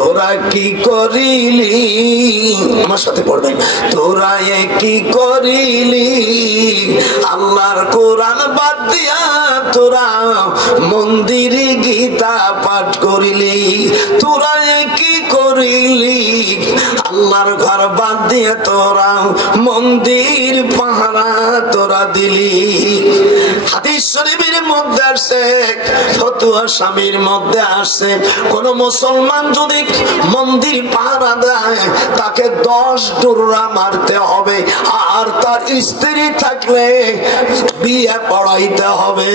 তোরা কি করিলি, আমার সাথে পড়বেন, তোরা কি করিলি আল্লাহর কোরআন বাদ দিয়া তোরা মন্দিরে গীতা পাঠ করিলি, তোরা কি করিলি আল্লাহর ঘর বাদ দিয়ে তোরা মন্দির পাহারা তোরা দিলি। হাদিস শরীফের মধ্যে আসে, ফতুয়া স্বামীর মধ্যে আসে, কোন মুসলমান যদি মন্দির পাহারা দেয় তাকে 10 ডোরা মারতে হবে, আর তার স্ত্রী থাকলে বিয়ে পড়াইতে হবে।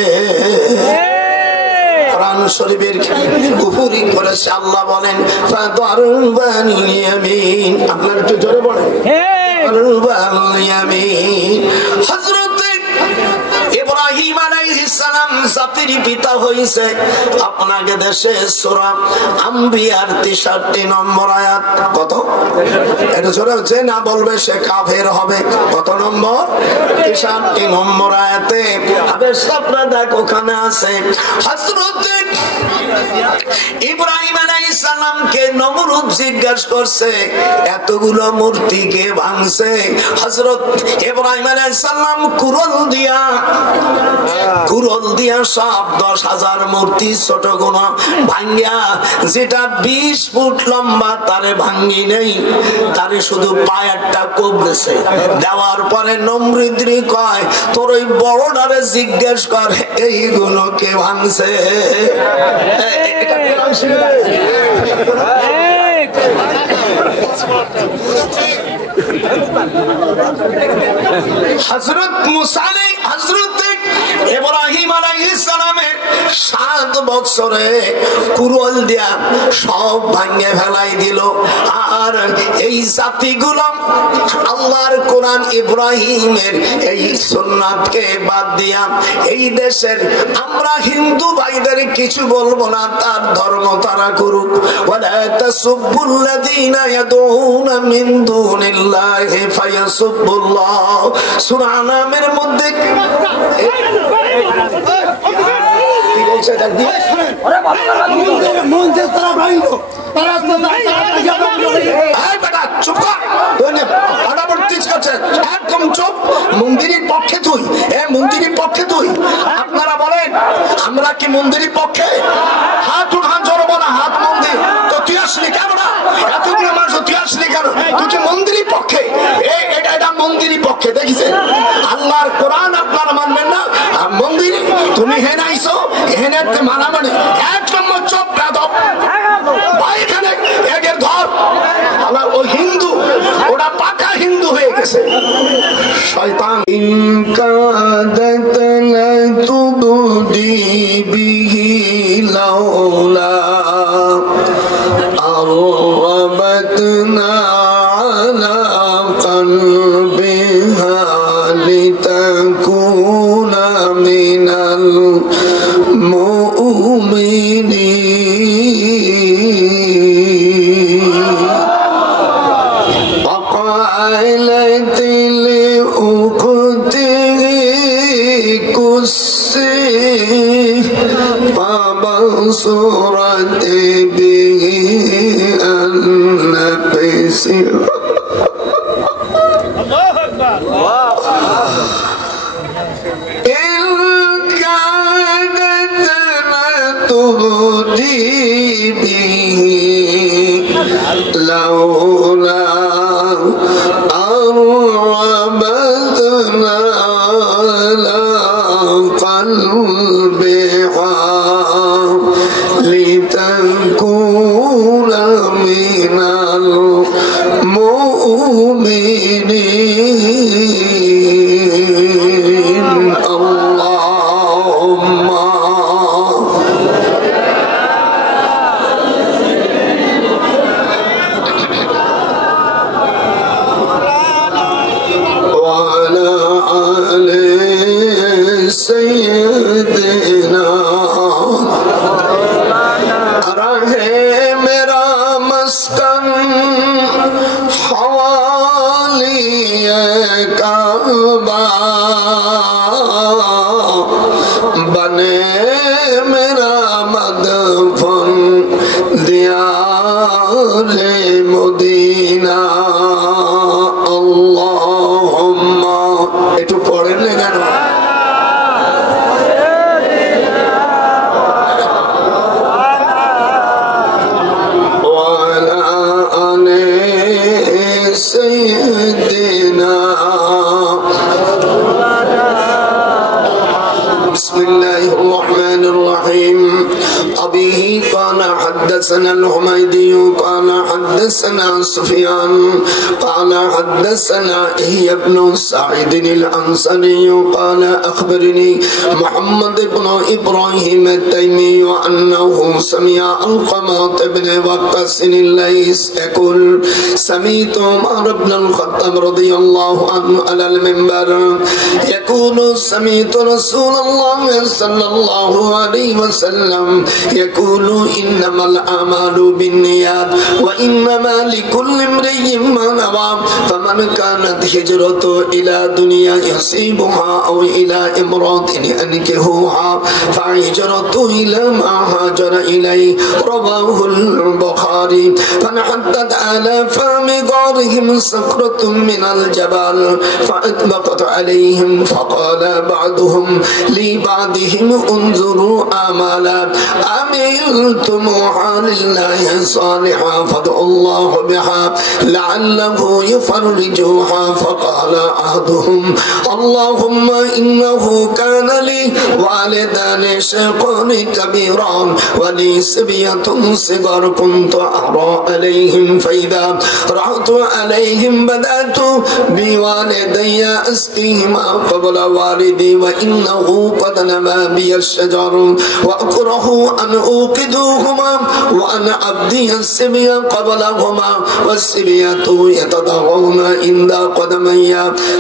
কোরআন শরীফের কুফরি করেছে আল্লাহ বলেন আপনার একটু জোরে বলেন হযরত ইব্রাহিম আলাইহিস সালাম জাতির পিতা হইছে। আপনাকে দেশে সূরা আম্বিয়ার 63 নম্বর আয়াত, কত এটা জোরে হচ্ছে না বলবে সে কাফের হবে। কত নম্বর? 63 নম্বর আয়াতে আবেশ আপনারা দেখো ওখানে আছে হযরত ইব্রাহিম আলাইহিস সালামকে নমরুদ জিজ্ঞাসা করছে এতগুলো মূর্তি কে ভাঙছে? হযরত ইব্রাহিম আলাইহিস সালাম কুরল দিয়া সব 10,000 মূর্তি ছোট গুণা ভাঙ্গিয়া, যেটা 20 ফুট লম্বা তারে ভাঙ্গি নেই, তারে শুধু পায়েরটা কবরেছে। দেওয়ার পরে নমরুদ্রি কয় তোর ওই বড়টারে জিজ্ঞেস কর এইগুলো কে ভাঙছে। হযরত মুসা হযরত ইব্রাহিম আলাইহিস সালামের 7 বছরে কুরল দিয়া সব ভাঙে ফেলাই দিল। আর এই জাতিগুলো আল্লাহর কোরআন ইব্রাহিমের এই সুন্নাতকে বাদ দিয়া এই দেশের আমরা হিন্দু ভাইদের কিছু বলবো না, তার ধর্ম তারা করুক। ওয়ালা তাসুবুল্লাযীনা ইয়াদউনা মিন দুনিল্লাহি ফায়াসুবুল্লাহ, সূরা আনামের মধ্যে কি বলছে এটা দিয়ে আরে বাবা মন দে তারা ভাইলো তারা এই বেটা চুপ কর, তোনে ফাটাফট টিচ করছে একদম চুপ। মন্দিরের পক্ষে তুই, মন্দিরের পক্ষে তুই। আপনারা বলেন আমরা কি মন্দিরের পক্ষে? হাত উঠান জড়ব না, হাত মন্দির তো তুই আসলি কেন না? এতগুলো মানুষ তুই আসলি কেন? তুই কি মন্দিরের পক্ষে? এটা মন্দিরের পক্ষে দেখিছেন আল্লাহর কোরআন আপনারা মানবেন না, মন্দির তুমি হেন আইছো হেনে মানা মানে এক নম্বর চোপ বেদব এখানে একের ধর আল্লাহ ও হিন্দু, ওটা পাকা হিন্দু হয়ে গেছে শয়তান। ইনকাদাত লা তুবদি বিহি লাউলা আরাবাতনা আলা কলবিহা লিতাকুনা মিনাল মুমিনিন। وقالت لأخته قصيه فبصرت به عن نفسه إن كانت لتبدي به لولا أربتنا على قلبها لتكون من المؤمنين. اللهم وعلى آل سيدنا رہے میرا مسکن حوالی کعبہ بنے میرا مدفن دیار यारे मदीना अल्लाहुम्मा একটু পড়েন না কেন ওয়ালা আনে সাইয়্যিদিনা বিসমিল্লাহির রহমানির রহিম أبيه قال حدثنا الحميدي قال حدثنا سفيان قال حدثنا إحيى بن سعيد الأنصاري قال أخبرني محمد بن إبراهيم التيمي أنه سمع علقمة بن وقاص الليث يقول سمعت عمر بن الخطاب رضي الله عنه على المنبر يقول سمعت رسول الله صلى الله عليه وسلم يقول إنما الأعمال بالنيات وإنما لكل امرئ ما نوى فمن كانت هجرته إلى دنيا يصيبها أو إلى امرأة ينكحها فهجرته إلى ما هاجر إليه رواه البخاري فانحدت على فم غارهم صخرة من الجبل فأطبقت عليهم فقال بعضهم لبعضهم انظروا أعمالا عملتموها لله صالحا فادعوا الله بها لعله يفرجوها فقال أحدهم اللهم إنه كان لي والدان شيخان كبيران ولي صبية صغار كنت أرى عليهم فإذا رحت عليهم بدأت بوالدي أسقيهما قبل والدي وإنه قد نما بي الشجر وأكره أن أوقدوهما وأنا أبدي السبي قبلهما والسبية يتضغون عند قدمي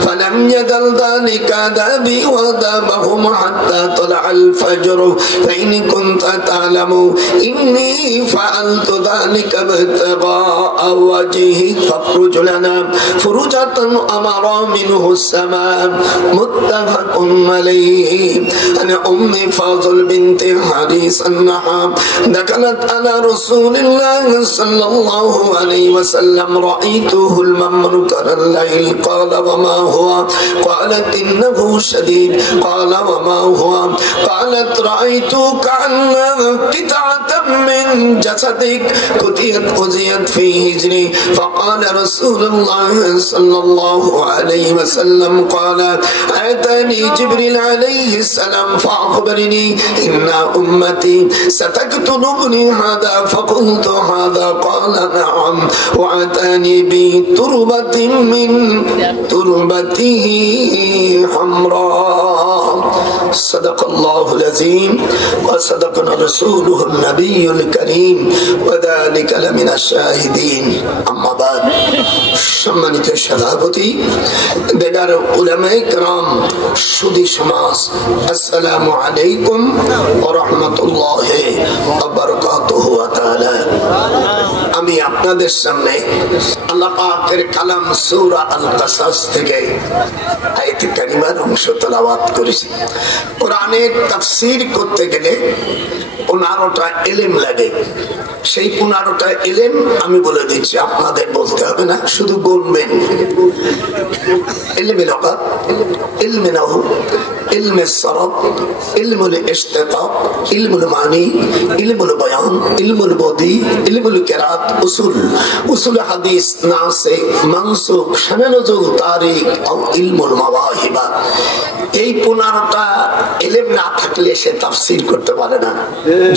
فلم يزل ذلك دابي ودابهما حتى طلع الفجر فإن كنت تعلم إني فعلت ذلك ابتغاء وجهه فاخرج لنا فرجة أمر منه السماء متفق عليه عن أم فاضل بنت حديث أنها دخلت على رسول الله صلى الله عليه وسلم رأيته الممركر الليل قال وما هو قالت إنه شديد قال وما هو قالت رأيت كأنه قطعة من جسدك قطعت أزيت في هجري فقال رسول الله صلى الله عليه وسلم قال أتاني جبريل عليه السلام فأخبرني إن أمتي ستقتلني هذا فقلت هذا قال نعم وأتاني بتربة من تربته حمراء صدق الله العظيم وصدقنا رسوله النبي الكريم وذلك لمن الشاهدين أما بعد সম্মানিত সভাপতি দেদার উলামায়ে কেরাম সুধী সমাজ আসসালামু আলাইকুম ওয়া রাহমাতুল্লাহি ওয়া বারাকাতুহু তাআলা আমি আপনাদের সামনে আল্লাহ পাকের কালাম সূরা আল কাসাস থেকে আয়াত কারিমার অংশ তেলাওয়াত করেছি কোরআনের তাফসীর করতে গেলে 15টা ইলম লাগে সেই 15টা ইলম আমি বলে দিচ্ছি আপনাদের বলতে হবে না শুধু বলবেন ইলমে লগাত ইলমে নাহু ইলমে সরফ ইলমুল ইশতিকাক ইলমুল মানি ইলমুল বয়ান ইলমুল বদি ইলমুল কিরাত উসুল হাদিস নাসিখ মানসুখ শানানুজুল তারিখ ও ইলমুল মাওয়াহিবা এই 15টা ইলম না থাকলে সে তাফসীর করতে পারে না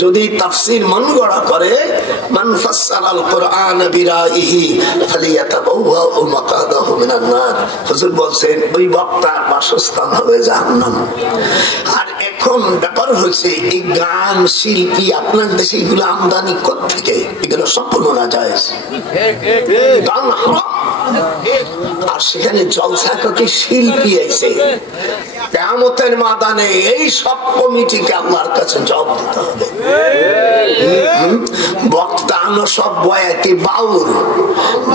যদি তাফসীর মন গড়া করে মান ফাসসারাল কুরআন বিরাইহি ফালিয়াতাবাওয়া মাকাদাহু মিনান নার হুজুর বলেন ওই বক্তার বাসস্থান হবে জাহান্নাম আর এখন ব্যাপার হচ্ছে এই গান শিল্পী আপনার দেশে এগুলো আমদানি কোত্থেকে এগুলো সম্পূর্ণ নাজায়েজ গান হারাম আর সেখানে জলসা করতে শিল্পী আছে কিয়ামতের ময়দানে এই সব কমিটিকে আল্লাহর কাছে জবাব দিতে হবে বক্তা আনো সব বয়াতি বাউল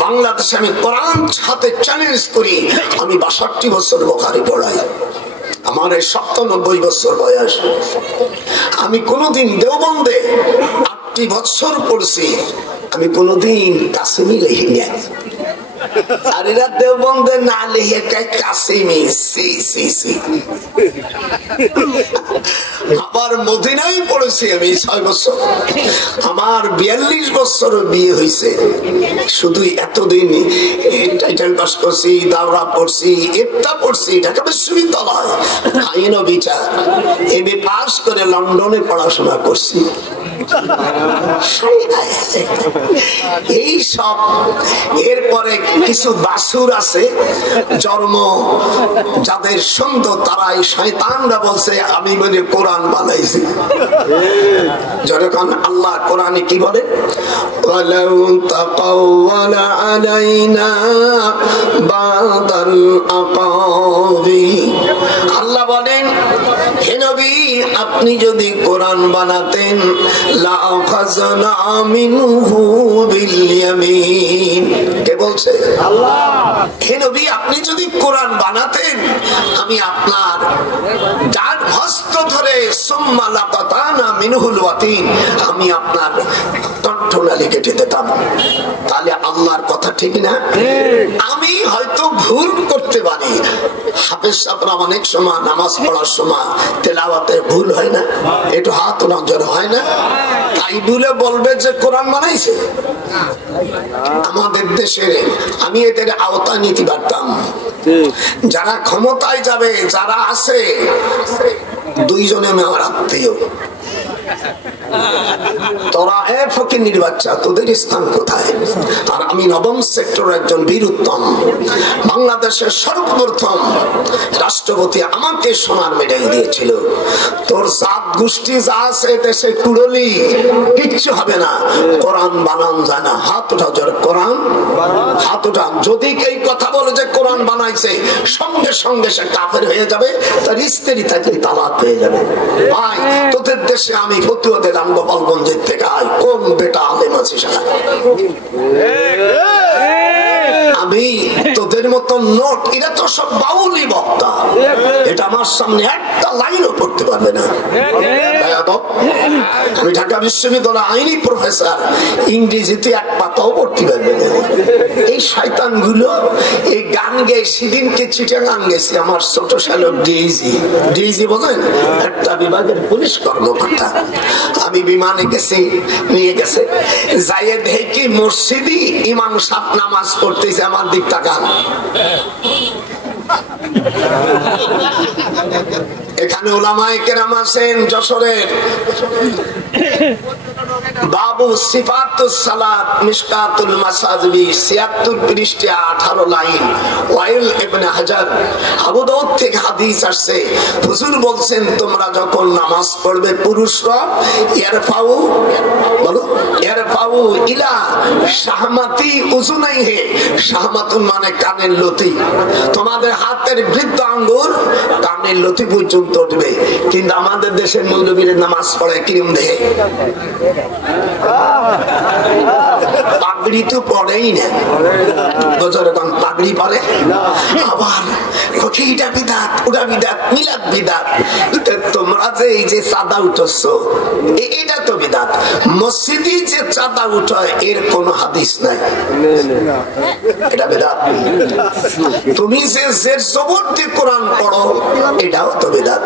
বাংলাদেশে আমি কোরআন হাতে চ্যালেঞ্জ করি আমি 62 বছর বুখারী পড়াই আমার 97 বছর বয়স আমি কোনদিন দেওবন্দে 8 বছর পড়ছি আমি কোনোদিন কাসেমি লিখি না, আর এরা দেওবন্দে না লিখে কাসেমি। আবার মদিনায় পড়েছি আমি 6 বছর, আমার 42 বছর বিয়ে হয়েছে। শুধু এতদিন টাইটেল পাস করছি, দাওরা পড়ছি, ইফতা পড়ছি, ঢাকা বিশ্ববিদ্যালয় আইন ও বিচার এমএ পাস করে লন্ডনে পড়াশোনা করছি। এই সব এরপরে কিছু বাসুর আছে জন্ম যাদের সুন্দর, তারা এই শয়তানরা বলছে আমি বলে কোরআন বানাইছি। যখন আল্লাহ কোরআনে কি বলে, ওয়ালাউ তাকাওয়ালা আলাইনা বাদাল আকাবি, আল্লাহ বলেন হে নবী আপনি যদি কোরআন বানাতেন লাআখাযনা মিনহু বিল ইয়ামিন। কে বলছে? আল্লাহ। হে নবী আপনি যদি কোরআন বানাতেন আমি আপনার ডান হস্ত ধরে সুম্মা লাকাতানা মিনহুল ওয়াতিন, আমি আপনার কণ্ঠনালী কেটে দিতাম। তাহলে আল্লাহর কথা ঠিক না? আমি হয়তো ভুল করতে পারি, হাফেজ সাহেবরা অনেক সময় নামাজ পড়ার সময় তেলাওয়াতে ভুল হয় না, একটু হাত নজর হয় না, তাই বলে বলবে যে কোরআন বানাইছে। আমাদের দেশে আমি এদের আওতা নিতে পারতাম, যারা ক্ষমতায় যাবে, যারা আছে, দুইজনে আমার আত্মীয়, তোরা ফকির বাচ্চা, তোদের স্থান কোথায়? আর আমি নবম সেক্টর একজন বীর উত্তম, বাংলাদেশের সর্বপ্রথম রাষ্ট্রপতি আমাকে সোনার মেডেল দিয়েছিল। তোর জাত গোষ্ঠী যা আছে দেশে কুড়লি কিচ্ছু হবে না, কোরআন বানান যায় না। হাত উঠা জোর, কোরআন হাত উঠা। যদি এই কথা বলে যে কোরআন বানাইছে, সঙ্গে সঙ্গে সে কাফের হয়ে যাবে, তার স্ত্রী থাকলে তালাক হয়ে যাবে। ভাই তোদের দেশে আমি ফতুয়া দিলাম গোপালগঞ্জের থেকে, আয় কোন বেটা আলেম আছে সারা, আমি তোদের মতো নোট, এরা তো সব বাউলি বক্তা, এটা আমার সামনে একটা লাইনও পড়তে পারবে না। আমি ঢাকা বিশ্ববিদ্যালয় আইনি প্রফেসর, ইংরেজিতে এক পাতাও পড়তে পারবে না। এই শয়তান গুলো এই গান গেয়ে, সেদিনকে চিটাগাং গেছি, আমার ছোট শালক ডিজি বোঝেন, একটা বিভাগের পুলিশ কর্মকর্তা, আমি বিমানে গেছি, নিয়ে গেছে, যাইয়ে দেখি মসজিদি ইমাম সাহেব নামাজ পড়তেছে, আমার দিক তাকান। এখানে উলামায়ে কেরাম আছেন যশোরের, বাবু সিফাতুস সালাত মিশকাতুল মাসাজিবি 76 পৃষ্ঠা 18 লাইন, ওয়াইল ইবনে হাজার আবু দাউদ থেকে হাদিস আসছে, হুজুর বলছেন তোমরা যখন নামাজ পড়বে পুরুষরা ইয়ারফাউ, বলো ইয়ারফাউ ইলা শাহমাতি উযুনাইহি, শাহমাতুন মানে কানের লতি, তোমাদের হাতের বৃদ্ধ আঙ্গুল কানের লতি পর্যন্ত উঠবে। কিন্তু আমাদের দেশের মৌলবীরা নামাজ পড়ে কিরম দেখে, পাগড়ি তো পড়েই না, পাগড়ি পরে, আবার এটা বিদাত, ওটা বিদাত, মিলাদ বিদাত। তোমরা যে এই যে চাঁদা উঠছ, এটা তো বিদাত। মসজিদে যে চাঁদা উঠায় এর কোন হাদিস নাই, এটা বিদাত। তুমি যে জবর দিয়ে কোরআন পড়ো, এটাও তো বিদাত।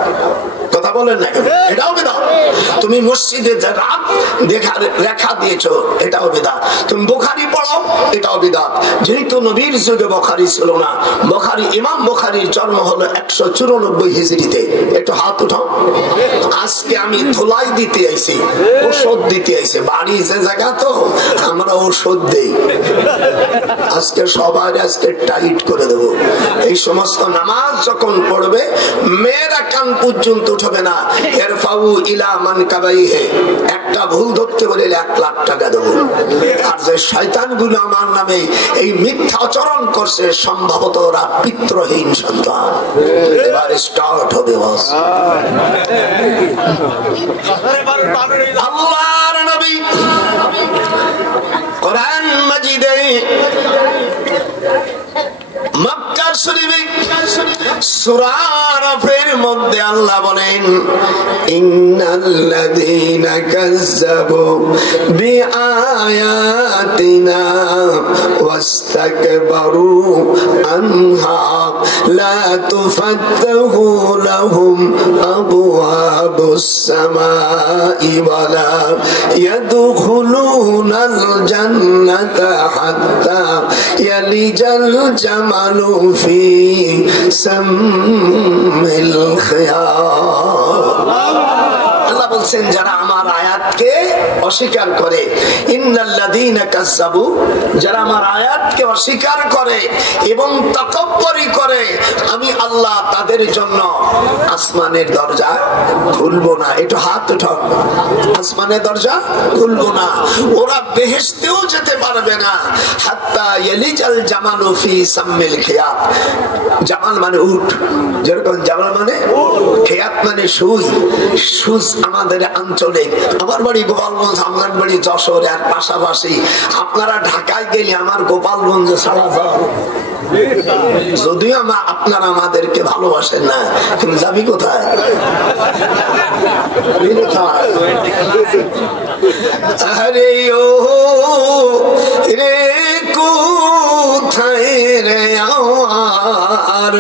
কথা বলেন না, এটাও বিদাত। তুমি মসজিদে যে রাত রেখা দিয়েছো, এটাও বিদাত। তুমি বুখারী পড়ো, এটাও বিদাত। যেহেতু নবীর যুগে বুখারী ছিল না, বুখারী ইমাম বুখারীর জন্ম হলো 194 হিজরিতে। একটু হাত উঠাও। আজকে আমি ধুলাই দিতে আইছি, ওষুধ দিতে আইছি, বাড়ি যে জায়গা তো আমরা ওষুধ দেই। আজকে সবাই আজকে টাইট করে দেব। এই সমস্ত নামাজ যখন পড়বে, মেয়েরা কান পর্যন্ত উঠবে না। ইরফাউ ইলা মানকাবাইহি, একটা ভুল ধরতে বলে 1 লাখ টাকা দেবো। আর যে শয়তান গুলো আমার নামে এই মিথ্যা আচরণ করছে, সম্ভবত ওরা পিতৃহীন সন্তান। এবার স্টার্ট হবে বস। আল্লাহর নবী কোরআন মাজিদে মক্কা শরীফে সূরা আরাফের মধ্যে আল্লাহ বলেন ইন্নাল্লাযীনা কাযযাবু বিআয়াতিনা ওয়াস্তাকবারু আনহা লা তুফাত্তাহু লাহুম আবওয়াবুস সামাই ওয়ালা ইয়াদখুলুনাল জান্নাতা হাত্তা ইয়ালিজাল জামালু ফি সামিল খিয়াত। আল্লাহ বলছেন যারা আমার আয়াতকে অস্বীকার করে, ইন্নাল্লাযীনা কাযযাবু, যারা আমার আয়াতকে অস্বীকার করে এবং তাকাব্বুরি করে, আমি আল্লাহ তাদের জন্য আসমানের দরজা খুলবো না। একটু হাত উঠাও। আসমানের দরজা খুলবো না, ওরা বেহেশতেও যেতে পারবে না। হাত্তা ইয়ালিজাল জামালু ফি সামিল খিয়াত। জামাল মানে উট, যেরকম জামাল মানে খিয়াত মানে সুই। সুস আমাদের আঞ্চলিক, আমার বাড়ি গোপালগঞ্জ, আপনার বাড়ি যশোর, আর পাশাপাশি আপনারা ঢাকায় গেলে আমার গোপালগঞ্জে ছাড়া যাও। যদিও আপনারা আমাদেরকে ভালোবাসেন না, কিন্তু যাবি কোথায়? আরে ও রে কোথায় রে আমার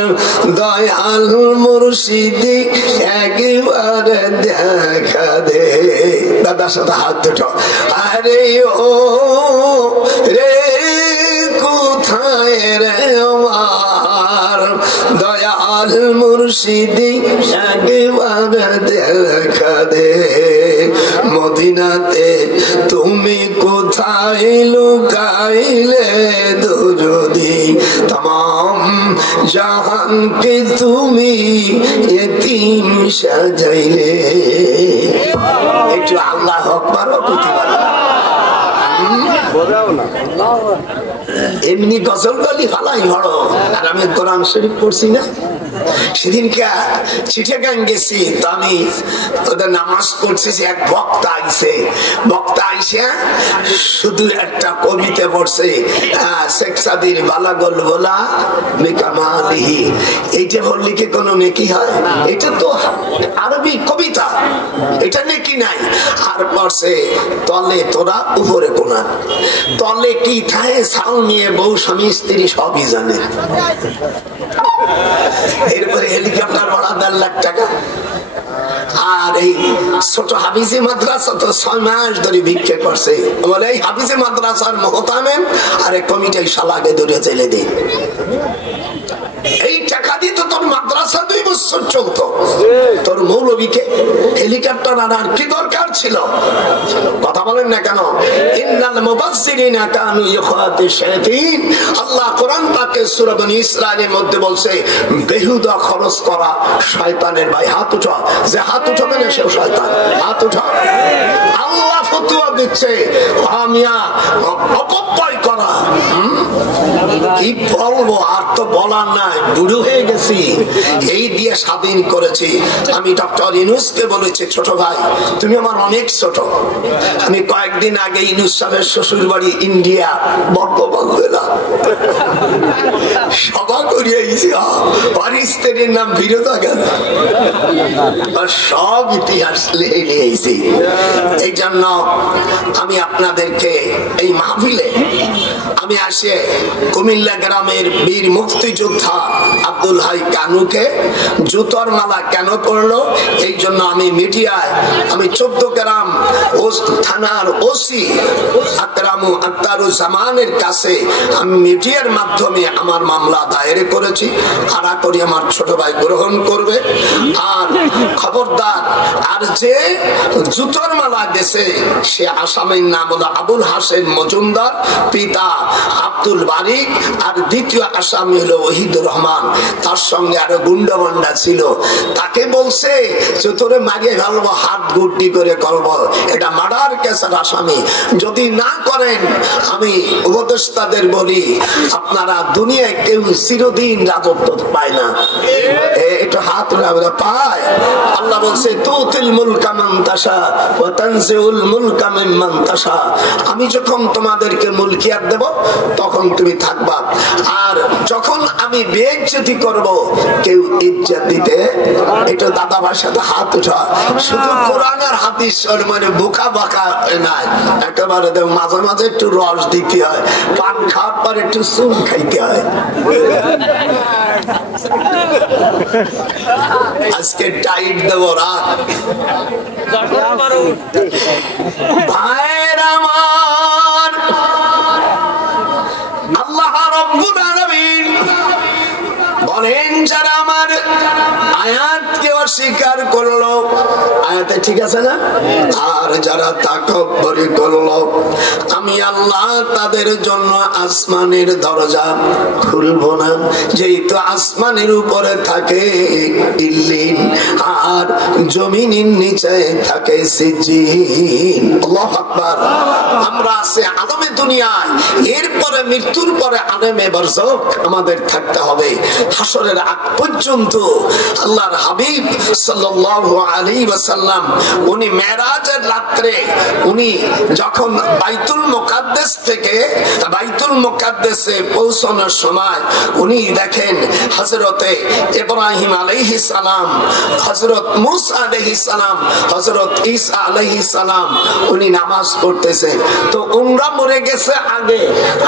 দয়াল মুর্শিদি একবার দেখা দে। দাদার সাথে হাত দুটো। আরে ও রে কোথায় রে আমার দয়াল মুর্শিদি একবার দেখা দে। মদিনাতে তুমি কোথায় লুকাইলে দুরুদি, तमाम जहान के তুমি यतीम সাজাইলে। একটু আল্লাহ আকবার বলতে পারো। এমনি গজল গালি ফালাই হড়ো, আর আমি কোরআন শরীফ পড়ছি না। সেদিনকে চিটাগাং গেছি, তো আমি ওদের নামাজ পড়ছি, এক বক্তা আইছে। বক্তা আইসে শুধু একটা কবিতা পড়ছে, শেখ সাদির বালাগল বলা বেকামালিহি। এইটা বললে কি কোনো নেকি হয়? এটা তো আরবি কবিতা, এটা নেকি নাই। আর পড়ছে তলে তোরা উপরে কোনা, তলে কি থাকে ছাউ নিয়ে বউ স্বামী স্ত্রী সবই জানে। এরপরে হেলিকপ্টার ভাড়া 1.5 লাখ টাকা। আর এই ছোট হাফিজি মাদ্রাসা তো 6 মাস ধরে ভিক্ষে করছে। বলে এই হাফিজি মাদ্রাসার মহতামেম আর এক কমিটি শালাকে ধরে চলে দেয়। এই টাকা দিয়ে তো তোর মাদ্রাসা 2 বছর চলতো। তোর মৌলবীকে হেলিকপ্টার আনার কি দরকার ছিল? কথা বলেন না কেন? ইন্নাল মুবাসসিরিনা কানু ইখওয়াতিশ শায়াতিন। আল্লাহ কোরআন পাকে সূরা বনী ইসরাঈলের মধ্যে বলছে বেহুদা খরচ করা শয়তানের ভাই। হাত উঠা, যে হাত উঠাবে না সে শয়তান। হাত উঠা। আল্লাহ ফতোয়া দিচ্ছে আমিয়া অপব্যয় করা। কি বলবো, আর তো বলার নাই, বুড়ো হয়ে গেছি। এই দিয়ে স্বাধীন করেছি। আমি ডক্টর ইউনূসকে বলেছি ছোট ভাই তুমি আমার অনেক ছোট। আমি কয়েকদিন আগে ইউনূস সাহেবের শ্বশুর বাড়ি ইন্ডিয়া বর্তমান সভা করিয়েছি, আর স্ত্রীর নাম বিরোধা গেল, সব ইতিহাস লিখে নিয়েছি। এই জন্য আমি আপনাদেরকে এই মাহফিলে আমি আসে কুমিল্লা গ্রামের বীর মুক্তিযোদ্ধা আব্দুল হাই কানুকে জুতোর মালা কেন করলো, এই জন্য আমি মিডিয়ায় আমি 14 গ্রাম থানার ওসি আকরামু আক্তারুজ্জামানের কাছে আমি মিডিয়ার মাধ্যমে আমার মামলা দায়ের করেছি। আশা করি আমার ছোট ভাই গ্রহণ করবে। আর খবরদার, আর যে জুতোর মালা গেছে সে আসামির নাম হলো আবুল হাসেন মজুমদার, পিতা আব্দুল বারিক, আর দ্বিতীয় আসামি হলো ওহিদুর রহমান। তার সঙ্গে আরো গুন্ডাবন্ডা ছিল। তাকে বলছে যে তোরে মারিয়ে ফেলবো, হাত গুড্ডি করে করবো, এটা মার্ডার কেসের আসামি। যদি না করেন আমি উপদেষ্টাদের বলি আপনারা দুনিয়ায় কেউ চিরদিন রাজত্ব পায় না। এটা হাত পায়। আল্লাহ বলছে তুতিল মুলকা মান তাশা ওয়া তানজিউল মুলকা মিম্মান তাশা। আমি যখন তোমাদেরকে মুলকিয়াত দেব তখন তুমি থাকবা। আর যখন আমি বেইজ্জতি করব, কেউ ইজ্জত দিতে, এটা দাদা ভাইয়ের সাথে হাত উঠা। শুধু কোরআন আর হাদিস মানে বোকা বাঁকা নাই, একেবারে মাঝে মাঝে একটু রস দিতে হয়, পান খাওয়ার পর একটু চুন খাইতে হয়। আজকে টাইট দেব রাত। ভাইয়ের আমার, আল্লাহ রাব্বুল আলামিন বলেন, যারা আমার আয়াতকে অস্বীকার করলো, আয়াতে ঠিক আছে না, আর যারা তাকব্বুরি করলো, আমি আল্লাহ তাদের জন্য আসমানের দরজা খুলবো না। যেহেতু আসমানের উপরে থাকে ইল্লিন আর জমিনের নিচে থাকে সিজিন। আল্লাহু আকবার। আমরা আছি আলমে দুনিয়ায়, এরপরে মৃত্যুর পরে আলেমে বারযাখ আমাদের থাকতে হবে। হাসরের আগ পর্যন্ত আল্লাহর হাবিব সাল্লাল্লাহু আলাইহি ওয়াসাল্লাম উনি মেরাজের রাতে উনি যখন বাইতুল মুকাদ্দাস থেকে বাইতুল মুকাদ্দাসে পৌঁছানোর সময় উনি দেখেন হযরতে ইব্রাহিম আলাইহিস সালাম, হযরত মুসা আলাইহিস সালাম, হযরত ঈসা আলাইহিস সালাম উনি নামাজ পড়তেছে। তো উমরা মরে গেছে আগে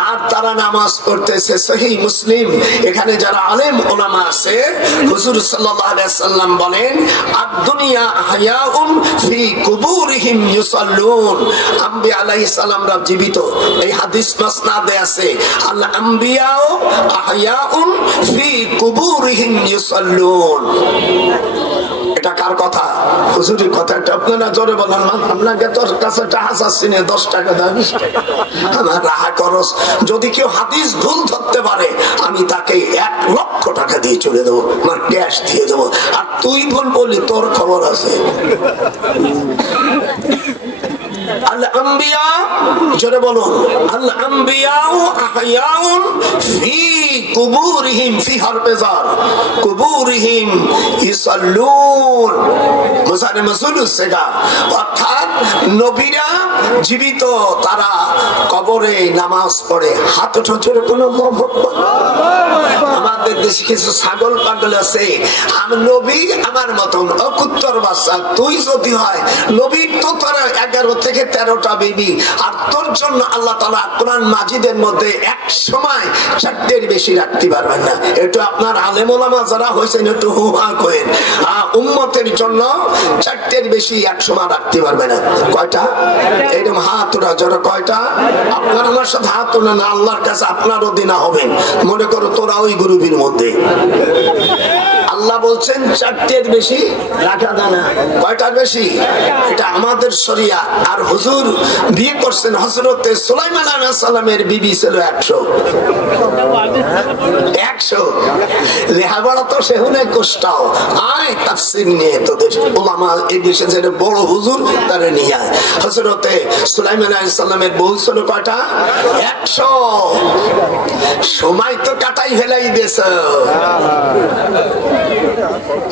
আর তারা নামাজ পড়তেছে। সহিহ মুসলিম, এখানে যারা আলেম উলামা আছে, হুজুর সাল্লাল্লাহু আলাইহি সাল্লাম বলেন, আদ-দুনিয়া আহয়াউন ফি কুবুরিহিম ইউসাল্লুন। আম্বিয়া আলাইহিস সালামরা জীবিত, এই হাদিস মাসনাদে আছে, আল আম্বিয়াউ আহয়াউন ফি কুবুরিহিম ইউসাল্লুন। এটা কার কথা? হুজুরের কথা। এটা আপনারা জোরে বলেন না, আপনাকে তোর কাছে টাকা চাচ্ছি না, 10 টাকা দাও, 20 টাকা আমার রাহা খরচ। যদি কেউ হাদিস ভুল ধরতে পারে আমি তাকে 1 লক্ষ টাকা দিয়ে চলে দেবো, আমার ক্যাশ দিয়ে দেবো। আর তুই ভুল বললি, তোর খবর আছে। আল আম্বিয়া, জোরে বলুন, আল আম্বিয়াউ আহয়াউন ফি কুবুরিহিম, ফি হারফেজার কুবুরিহিম ইসাল্লুন, মুসানে মাসুলুস সেগা, অর্থাৎ নবীরা জীবিত, তারা কবরে নামাজ পড়ে। হাত উঠো জোরে কোনো। আমাদের দেশে কিছু ছাগল পাগল আছে, আমি নবী আমার মতন অকুত্তর বাচ্চা, তুই যদি হয় নবীর তো তোরা 11 থেকে 13টা বিবি, আর তোর জন্য আল্লাহ তাআলা কোরআন মাজিদের মধ্যে এক সময় 4টের বেশি রাখতে পারবেন না। এটা আপনার আলেম ওলামা যারা হয়েছেন একটু হুহা করেন, উম্মতের জন্য 4টের বেশি এক সময় রাখতে পারবে না। কয়টা? এরকম হাত ওরা যারা কয়টা? আপনার আমার সাথে হাত ওলা না, আল্লাহর কাছে আপনার অধীনা হবেন। মনে করো তোরা ওই গ্রুপের মধ্যে। আল্লাহ বলছেন 4টের বেশি রাখা যায় না। কয়টার বেশি? এটা আমাদের শরিয়া। আর হুজুর বিয়ে করছেন, হযরতে সুলাইমান আলাইহিস সালামের বিবি ছিল 100। লেহাবড়া তো সেহুনে কষ্টাও আয় তাফসীর নিয়ে তোদের উলামা এই দেশে যে বড় হুজুর তারে নিয়ে আয়। হযরতে সুলাইমান আলাইহিস সালামের বউ ছিল কয়টা? 100। সময় তো কাটাই ফেলাই দিয়েছে।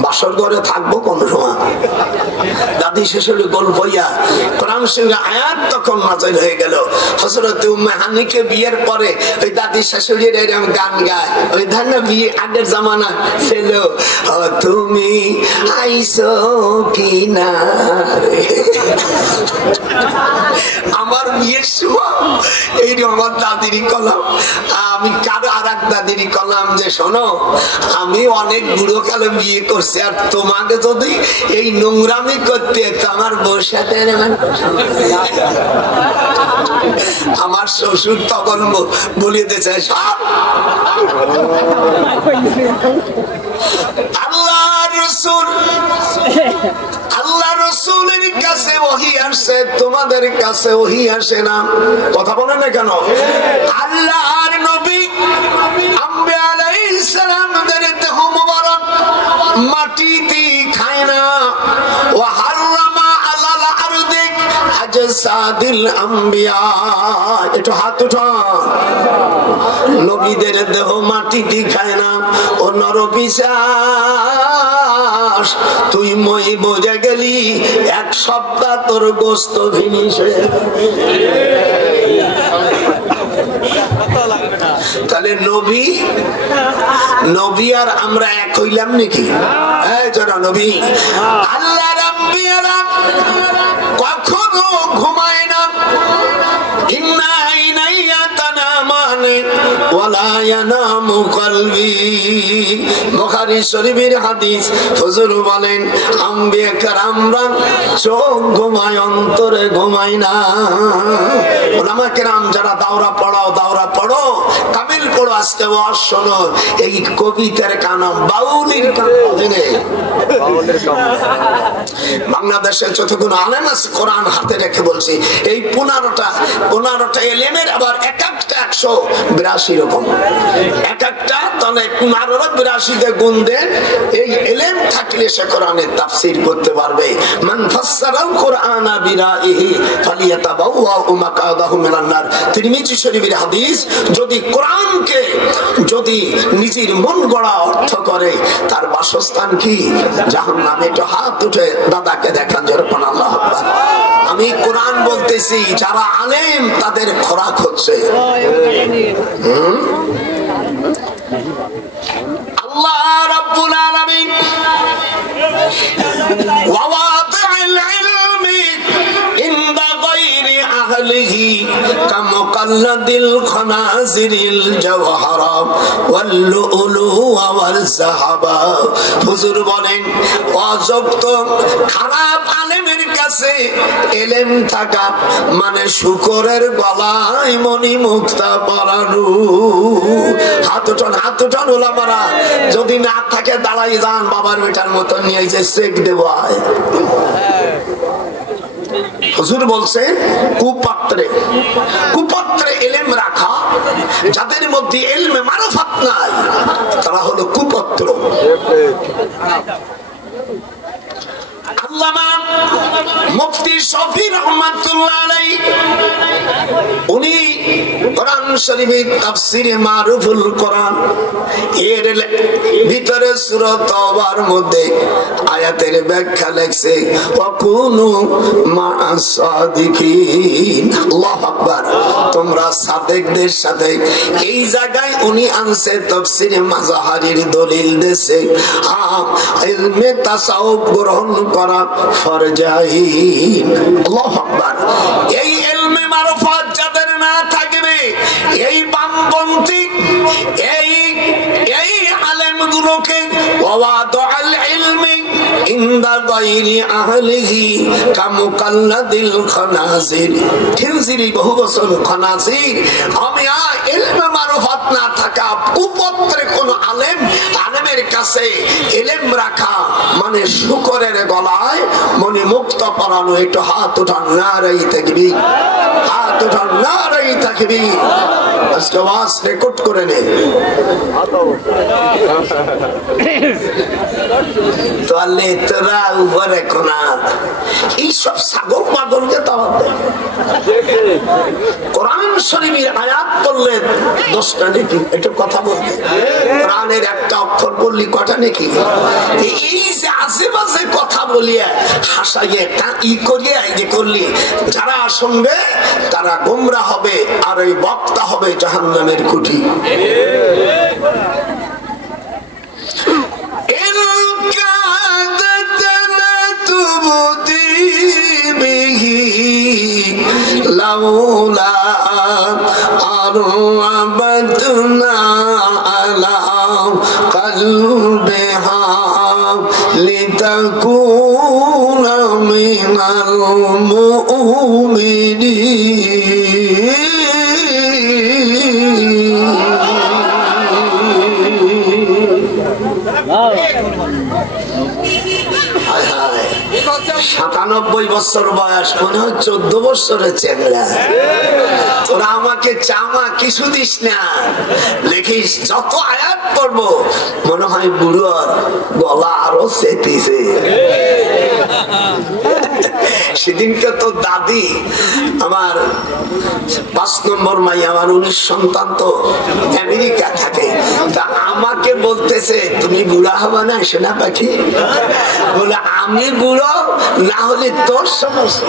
বাসর ঘরে থাকবো কোন সময়? দাদি শেষে গল্প হইয়া কোরআন শরীফের আয়াত তখন নাযিল হয়ে গেল। হযরত উম্মে হানিকে বিয়ের পরে ওই দাদি শাশুড়ির এরকম গান গায়, ওই ধান বিয়ে আগের জামানা ছিল, তুমি আইছো কিনা। আমার বিয়ের সময় এই আমার দাদিরই কলাম, আমি কারো আর এক দাদিরই কলাম যে শোনো, আমি অনেক বুড়ো কালে বিয়ে করছি, আর তোমাকে যদি এই নোংরামি করতে তো আমার বউর সাথে আমার শ্বশুর তখন বলিয়ে দিয়েছে সব। আল্লাহ রাসূলের কাছে ওহী আসে, তোমাদের কাছে ওহী আসে না। কথা বলেন না কেন? আল্লাহর নবী আম্বিয়া আলাইহিস সালামদের দেহ মুবারক মাটিতে খায় না। ওয়া হারামা আলাল আরদি আজসাদিল আম্বিয়া। একটু হাত উঠান। নবীদের দেহ মাটিতে খায় না। ও নরপিশাচ, তুই মই বোঝে গেলি, 1 সপ্তাহ তোর গোস্ত ফিনিশ। তাহলে নবী আর আমরা এক হইলাম নাকি? নবী আল্লাহ রাব্বিয়ারা কখনো ঘুমায় না। ইন্না আইনাইয়া তানামানে ওয়ালা ইয়ানামু কলবি। বুখারী শরীফের হাদিস। হুজুর বলেন আম্বিয়া কেরামরা চোখ ঘুমায়, অন্তরে ঘুমায় না। উলামা কেরাম যারা দাওরা পড়ো, কামিল পড়ো, আজকে ওয়াজ শোনো। এই কবিতার কানাম বাউলির বাংলাদেশে যতগুলো আলেম আছে কোরআন হাতে রেখে বলছি, এই 15টা এলেমের আবার এক একটা 182 রকম, এক একটা তাহলে 1582 গুণ দেন। এই এলেম থাকলে সে কোরআনের তাফসীর করতে পারবে। মান ফাসসারাল কোরআনা বিরাইহি ফালিয়াতাবাওয়া মাকাদাহু মিনান নার। তিরমিজি শরীফের হাদিস। যদি কোরআনকে যদি নিজের মন গড়া অর্থ করে, তার বাসস্থান কি? জাহান্নামে। একটু হাত উঠে দাদাকে দেখান যেরকম আল্লাহু আকবার। আমি কোরআন বলতেছি, যারা আলেম তাদের খোরাক হচ্ছে। আল্লাহ রাব্বুল আলামিন ওয়াওয়াদি'ল ইলমি ইনদা গায়রি আহলিহি কামুকাল্লাদিল খানাজিরিল জাওহারা ওয়াল লুলু ওয়াল যাহাবা। হুজুর বলেন অযুক্ত খারাপ আলেমের কাছে এলেম থাকা মানে শুকরের গলায় মণি মুক্তা পরানো। হাত উঠান ওলামারা। যদি না থাকে দাঁড়াই যান, বাবার বেটার মতো নিয়ে যে চেক দেব। হুজুর বলছেন কুপাত্রে এলেম রাখা, যাদের মধ্যে ইলমে মারফত নাই, তারা হলো কুপাত্র। আল্লামা মুফতি শফি রহমাতুল্লাহ আলাইহি উনি কোরআন শরীফের তাফসীরে মারুফুল কোরআন এর ভিতরে সূরা তাওবার মধ্যে আয়াতের ব্যাখ্যা লেখছে ওয়াকুনু মা'আস সাদিকিন। আল্লাহু আকবার। তোমরা সাদেকদের সাথে। এই জায়গায় উনি আনছে তাফসীরে মাজাহারির দলিল দেছে ইলমে তাসাউফ গ্রহণ করা ফরজাইন। আল্লাহু আকবার। এই ইলমে মারফত যাদের না থাকবে, এই বামপন্থী এই আলেমগুলোকে ওয়াদা'আল ইলমি ইনদা গায়রি আহলিহি কামুকাল্লাদিল খানাজির। খিনজিরি বহুবচন খানাজির। আমি ইলমে মারফত না থাকা কুপত্রে কোন আলেমের কাছে ইলম রাখা মানে শুকরের গলায় মনি মুক্ত পরানো। একটু হাত উঠান, নারায়ে তাকবীর। হাত উঠান, নারায়ে তাকবীর। আজকে ওয়াজ রেকর্ড করে নে। তাহলে তোরা উপরে কোনা এইসব ছাগল পাগলকে দাওয়াত দেয়। কোরআন শরীফের আয়াত পড়লে 10টা নাকি? একটু কথা বলতে। কোরআনের একটা অক্ষর বললি কটা নাকি? এই যে আশেপাশে কথা বলিয়া হাসাইয়ে করিয়া এই যে করলি, যারা শুনবে তারা গোমরা হবে, আর ওই বক্তা হবে জাহান্নামের কুঠি। লাউলা আরবাতনা আলা কলবিহা লিতাকুনা মিনাল মুমিনিন। সাতানব্বই বছর বয়স, মনে হয় 14 বছরের চেংড়া। তোরা আমাকে চামা কিছু দিস না, দেখিস যত আয়াত পড়বো মনে হয় বুড়োর গলা আরো চেতিছে। সেদিনকে তো দাদি আমার 5 নম্বর মাই, আমার 19 সন্তান তো আমেরিকা থাকে, তা আমাকে বলতেছে তুমি বুড়া হবা না সোনা পাখি? বলে আমি বুড়ো না হলে তোর সমস্যা।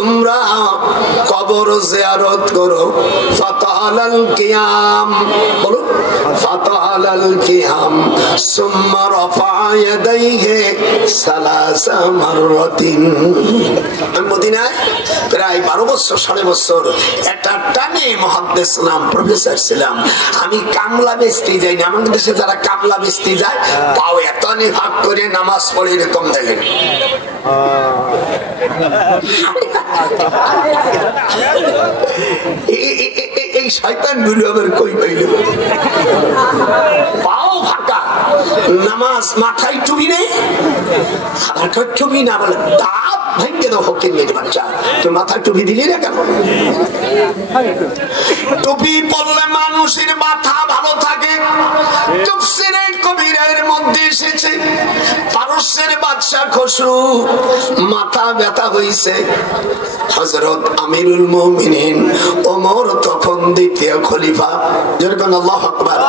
তোমরা কবর জিয়ারত করো। ফাতালাল কিয়াম, বলো ফাতালাল কিয়াম সুম্মা রাফা ইয়াদাইহি সালাসা মাররাতিন। আমি মদিনায় প্রায় 12 বছর 12.5 বছর একটা টানে মুহাদ্দিস ছিলাম, প্রফেসর ছিলাম। আমি কামলা বেচতে যাই না, আমাদের দেশে যারা কামলা বেচতে যায় পাও এত ভাগ করে নামাজ পড়ে এরকম দেখেন। এই শয়তান গুলো আবার কই পাইল? পাও ফাঁকা, নামাজ মাথায় টুপি নেই, টুপি না বলে দাঁত ভেঙে দাও হকির মেয়ের বাচ্চা, তুই মাথায় টুপি দিলি না কেন? টুপি পরলে মানুষের মাথা ভালো থাকে। তাফসীরের কবিরের মধ্যে এসেছে পারস্যের বাদশা খসরু মাথা ব্যথা হইছে। হযরত আমিরুল মুমিনিন ওমর তখন দ্বিতীয় খলিফা, যেরকম আল্লাহু আকবার,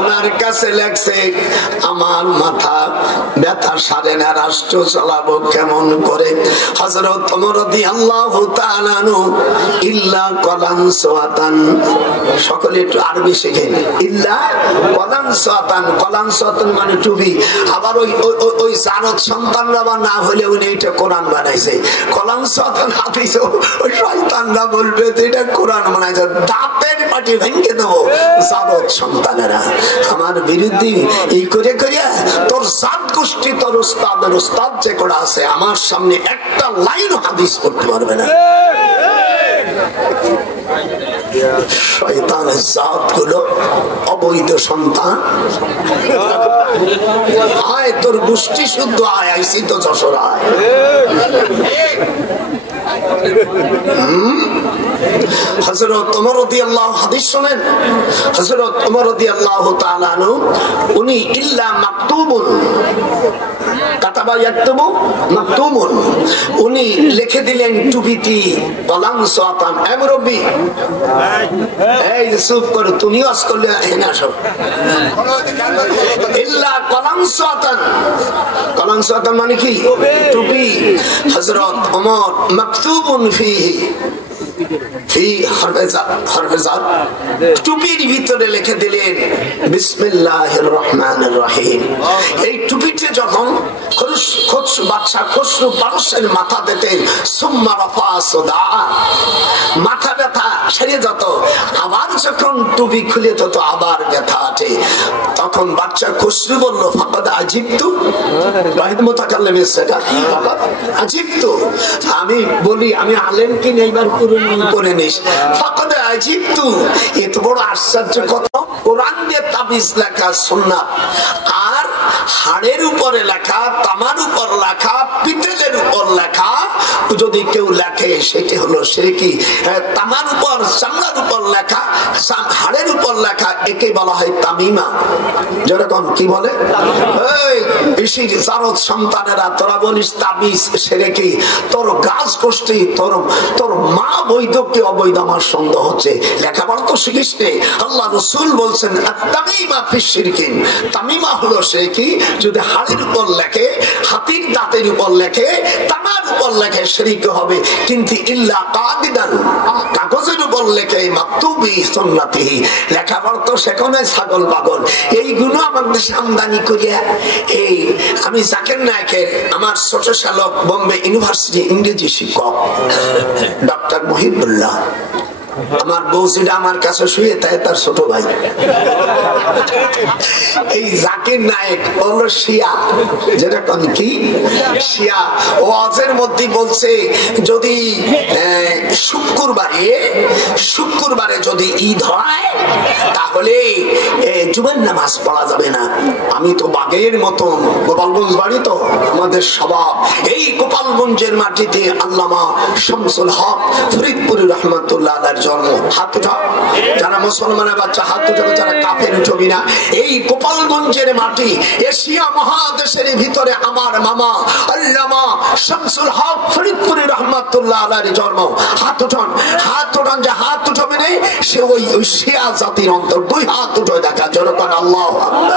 ওনার কাছে লেখছে আমার মাথা ব্যথা সারে না, রাষ্ট্র চালাবো কেমন করে? হযরত ওমর রাদিয়াল্লাহু তাআলা আনহু ইল্লা কলান সাওয়াতান, সকলে একটু আরবি শিখেন, ইল্লা কলান সাওয়াতান, কলান সাওয়াতান মানে টুপি। আবার ওই জারদ সন্তানরা বা না হলে উনি এটা কোরআন বানাইছে। কলান সাওয়াতান হাফিজ ওই শয়তানরা বলবে যে এটা কোরআন বানাইছে, দাঁতের পাটি ভেঙে দেবো জারদ সন্তানেরা। আমার বিরুদ্ধে এই করে করিয়া তোর জাত গোষ্ঠী, তোর উস্তাদের উস্তাদ যে করা আছে, আমার সামনে একটা লাইন হাদিস পড়তে পারবে না। শয়তানের জাত গুলো অবৈধ সন্তান, আয় তোর গোষ্ঠী শুদ্ধ আয়, আইসি তো যশোর আয়। হযরত ওমর রাদিয়াল্লাহু হাদিস শুনেন, হযরত ওমর রাদিয়াল্লাহু তাআলা আনহু উনি ইল্লা মাকতুবুন কাতাবা ইয়াকতুবু মাকতুবুন, উনি লিখে দিলেন টুপিটি কলাম সাওয়াতান। এ মুরব্বি, এই চুপ করো, তুমিও আজ করলে এখানে আসো। ইল্লা কলাম সাওয়াতান, কলাম সাওয়াতান মানে কি? টুপি। হযরত ওমর মাকতুবুন ফিহি টুপির ভিতরে লিখে দিলেন বিসমিল্লাহির রহমানির রহিম। এই টুপিতে যখন বাদশা খসরু পারস্যের মাথা দিতেন, সুম্মা রাফা সাদা, মাথা ব্যথা সেরে যেত। আবার যখন টুপি খুলে যেত আবার ব্যথা আছে। তখন বাদশা খসরু বলল ফাকাদ আজিবতু, ওয়াহিদ মুতাকাল্লিমের সেটা ফাকাদ আজিবতু। আমি বলি আমি আলেম কি এইবার পুরনো করে নিস, ফাকাদ আজিবতু, এত বড় আশ্চর্য কথা। কোরআন দিয়ে তাবিজ লেখা সুন্নাত, আর হাড়ের উপরে লেখা, তামার উপর লেখা, পিতলের উপর লেখা যদি কেউ লেখে সেটি হলো শিরকি। তামার উপর, চামড়ার উপর লেখা, হাড়ের উপর লেখা, একে বলা হয় তামিমা। যেরকম কি বলে জারদ সন্তানেরা তোরা বলিস তাবিজ শিরকি, তোর গাছ গোষ্ঠী, তোর মা বৈধ কি অবৈধ আমার সন্দেহ হচ্ছে। লেখাপড়া তো শিখিস নে। আল্লাহ রাসূল বলছেন আত-তামিমা ফিশ শিরকিন, তামিমা হলো শিরকি। যদি হাড়ের উপর লেখে, হাতির দাঁতের উপর লেখে, তামার উপর লেখে শিরক হবে। কিন্তু ইল্লা কাদিদান, কাগজের উপর লেখে, মাকতুবি সুন্নতিহি, লেখাপড়া তো সেখানে ছাগল পাগল। এইগুলো আমাদের আমদানি করিয়া এই আমি জাকির নায়েকের আমার ছোট শালক বোম্বে ইউনিভার্সিটি ইংরেজি শিক্ষক ডক্টর মহিবুল্লাহ, আমার বউসিটা আমার কাছে শুয়ে তাই তার ছোট ভাই। এই জাকির নায়েক হলো শিয়া, যেরকম কি শিয়া। ওয়াজের মধ্যে বলছে যদি শুক্রবারে যদি ঈদ হয় তাহলে জুমার নামাজ পড়া যাবে না। আমি তো বাগের মতন, গোপালগঞ্জ বাড়ি তো আমাদের স্বভাব, এই গোপালগঞ্জের মাটিতে আল্লামা শামসুল হক ফরিদপুরি রহমাতুল্লাহ জন্ম। হাত উঠাও যারা মুসলমানের বাচ্চা, হাত উঠাবে যারা কাফের উঠবি না। এই গোপালগঞ্জের মাটি, এশিয়া মহাদেশের ভিতরে আমার মামা আল্লামা শামসুল হক ফরিদপুরি রহমাতুল্লাহ আলাইহির জন্ম। হাত উঠান, হাত উঠান, যে হাত উঠাবে না সে ওই শিয়া জাতির অন্তর। দুই হাত উঠে দেখা, যেরকম আল্লাহু আকবার।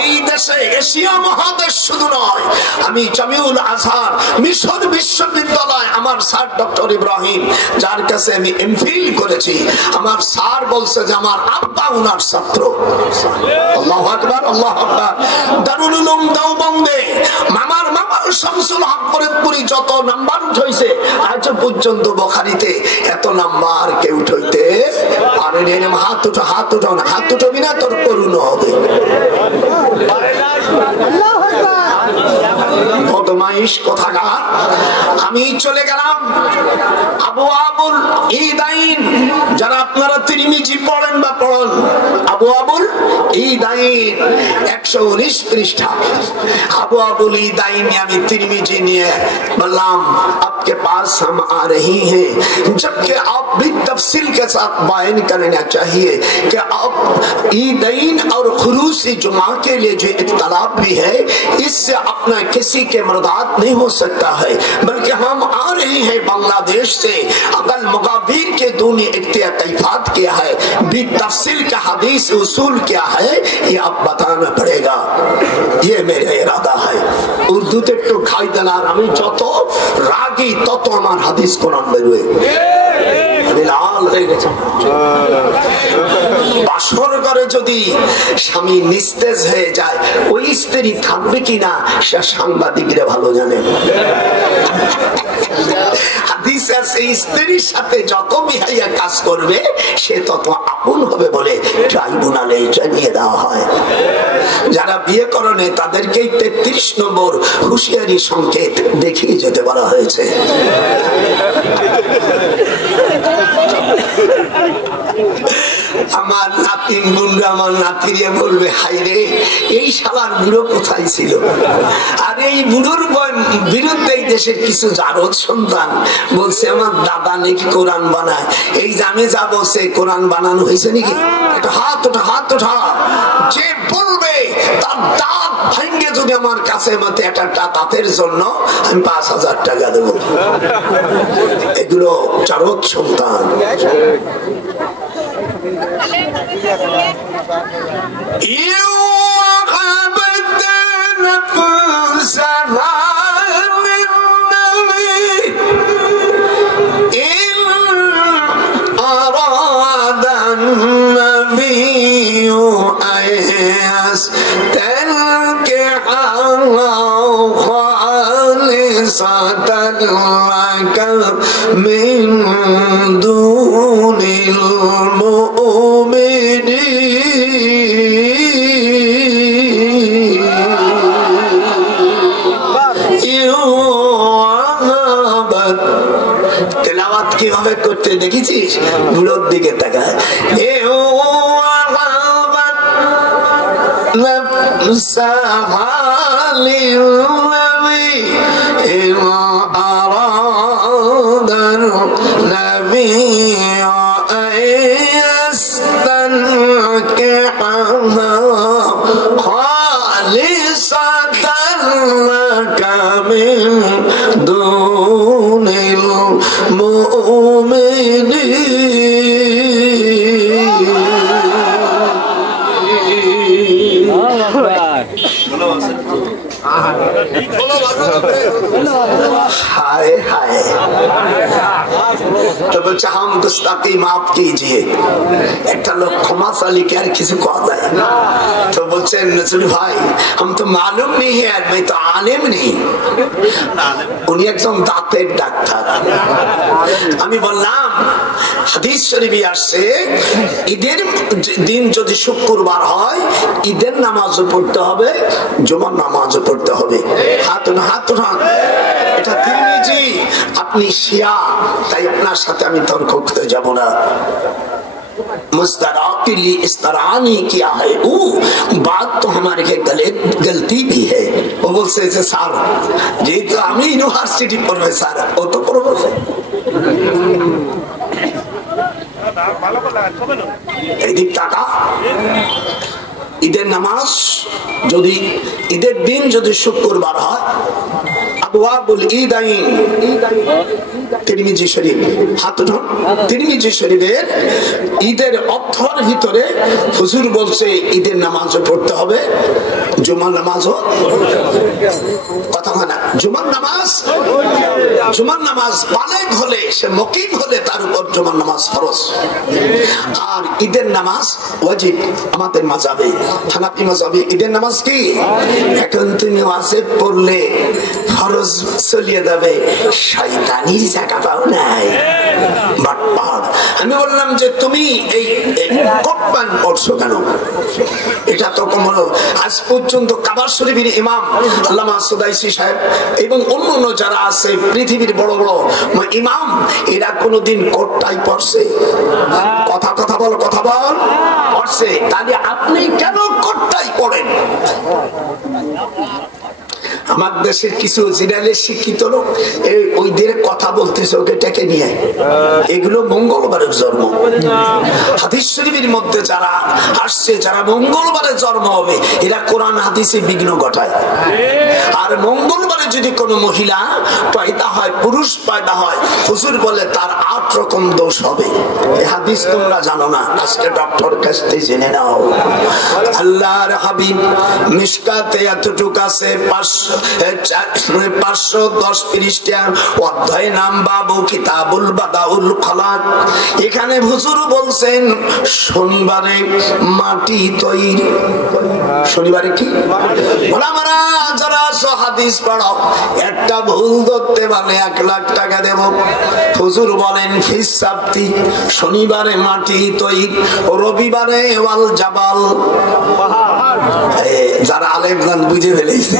এই বাংলাদেশে এশিয়া মহাদেশ শুধু নয়, আমি জামিউল আজহার মিশর বিশ্ববিদ্যালয় আমার স্যার ডক্টর ইব্রাহিম, যার কাছে আমি এমফিল করেছি, আমার স্যার বলছে যে আমার আব্বা উনার ছাত্র। আল্লাহু আকবার, আল্লাহু আকবার। দারুল উলুম দেওবন্দে মামার শামসুল হক ফরিদপুরি যত নাম্বার উঠাইছে আজ পর্যন্ত বুখারীতে এত নাম্বার কেউ উঠাইতে পারেনি। হাত উঠো, হাত উঠো না, হাত উঠবি না তোর করুণ হবে। বদমাইশ কোথাকার। আমি চলে গেলাম আবু আবুল ইদাইন, যারা আপনারা তিরমিজি পড়েন বা পড়েন, আবু আবুল ইদাইন 119 পৃষ্ঠা। আবু আবুল इदाइन यानी तिरमिजी ने बल्लाम आपके पास हम आ रही हैं, जबकि आप भी तफसील के साथ बयान करना चाहिए कि आप ईदाइन और खुरूसी जुमा के लिए जो इख्तलाफ भी है, इससे अपना किसी के मर्दात नहीं हो सकता है, बल्कि हम आ रहे हैं बांग्लादेश से। अकल मुकाबिर के दूनी इख्तियात क्या है, भी तफसील का हदीस उसूल क्या है, ये आप बताना पड़ेगा। ये मेरा इरादा है। উর্দুতে একটু খাই দেন, আর আমি যত রাগী তত আমার হাদিস কোরআন বেরোয়। লাল হয়ে গেছে। বাসর করে যদি স্বামী নিস্তেজ হয়ে যায়, ওই স্ত্রী থাকবে কিনা সে সাংবাদিকরা ভালো জানে। হাদিস আছে স্ত্রীর সাথে যত বিহাইয়া কাজ করবে সে তত আপন হবে বলে ট্রাইব্যুনালে জানিয়ে দেওয়া হয়। যারা বিয়ে করেনি তাদেরকে 33 নম্বর হুঁশিয়ারি সংকেত দেখিয়ে যেতে বলা হয়েছে। আমার নাতি গুন্ডা আমার নাতিরিয়া বলবে, হাই রে এই শালার বুড়ো কোথায় ছিল। আর এই বুড়োর বিরুদ্ধে এই দেশের কিছু জারদ সন্তান বলছে আমার দাদা নাকি কোরআন বানায়। এই জামে যা বলছে কোরআন বানানো হয়েছে নাকি, একটা হাত ওঠা, হাত ওঠা। যে বলবে তার দাঁত ভাঙ্গে যদি আমার কাছে মতে একটা দাঁতের জন্য আমি 5000 টাকা দেবো। এগুলো জারদ সন্তান। من دون তেলাওয়াত কিভাবে করতে দেখেছিস? বুড়োর দিকে তাকায়। हाय हाय तो बच्चा हम गुस्ताखी माफ कीजिए। एक लोग क्षमा साली क्या किसी को आता है तो बोलते नजर भाई हम तो मालूम नहीं है, मैं तो आलिम नहीं। उन्हीं একজন দাঁতের ডাক্তার। আমি বললাম হাদিস শরীফে আসছে ঈদের দিন যদি শুক্রবার হয় ঈদের নামাজও পড়তে হবে, জুমার নামাজও পড়তে হবে। হাত হাত হাত। এটা তিরমিজি, আপনি শিয়া, তাই আপনার সাথে আমি তর্ক করতে যাব না। मुस्तराकिली इस तरह नहीं किया है, वो बात तो हमारे के गलती भी है। वो बोलते हैं सर जी तो हम यूनिवर्सिटी प्रोफेसर वो तो प्रोफेसर এদিক টাকা। ঈদের নামাজ যদি ঈদের দিন যদি শুক্রবার হয়, আবওয়াবুল ঈদাইন তিরমিজি শরীফ, হাত উঠান। তিরমিজি শরীফের ঈদের অর্থের ভিতরে হুজুর বলছে ঈদের নামাজও পড়তে হবে, জুমার নামাজও, কথা হয় না, জুমার নামাজ বালেগ হলে, সে মুকিম হলে তার উপর জুমার নামাজ ফরজ, আর ঈদের নামাজ ওয়াজিব। আমাদের মাযহাবে, হানাফি মাযহাবে ঈদের নামাজ কি? এখন তুমি ওয়াজিব পড়লে ফরজ চলিয়ে যাবে, শয়তানির জায়গা পাও নাই। আমি বললাম যে তুমি এই কোরআন পড়ছো কেন? এটা তো কমল। আজ পর্যন্ত কাবা শরীফের ইমাম আল্লামা সুদাইসি সাহেব এবং অন্যান্য যারা আছে পৃথিবীর বড় বড় ইমাম, এরা কোনোদিন কোটটাই পড়ছে? কথা বল পড়ছে। তাহলে আপনি কেন কোটটাই পড়েন? আমার দেশের কিছু জিরালের শিক্ষিত লোক ওইদের কথা বলতেছে, ওকে ডেকে নিয়ে, এগুলো মঙ্গলবারের জন্ম। হাদিস শরীফের মধ্যে যারা আসছে, যারা মঙ্গলবারে জন্ম হবে, এরা কোরআন হাদিসে বিঘ্ন ঘটায়। আর মঙ্গলবারে যদি কোনো মহিলা পয়দা হয়, পুরুষ পয়দা হয়, হুজুর বলে তার 8 রকম দোষ হবে। এই হাদিস তোমরা জানো না, আজকে ডক্টর কাছ থেকে জেনে নাও। আল্লাহর হাবিব মিশকাতে এতটুকু আছে, 510 পৃষ্ঠা, অধ্যায় নাম বাবু কিতাবুল বাদাউল খালাক। এখানে হুজুর বলছেন শনিবারে মাটি তৈরি, শনিবারে কি ওলামারা যারা হাদিস পড়ো, একটা ভুল ধরতে পারলে 1 লাখ টাকা দেব। হুজুর বলেন ফিস সাবতি, শনিবারে মাটি তৈরি, রবিবারে ওয়াল জাবাল। যারা আলেমগঞ্জ বুঝে ফেলেছে,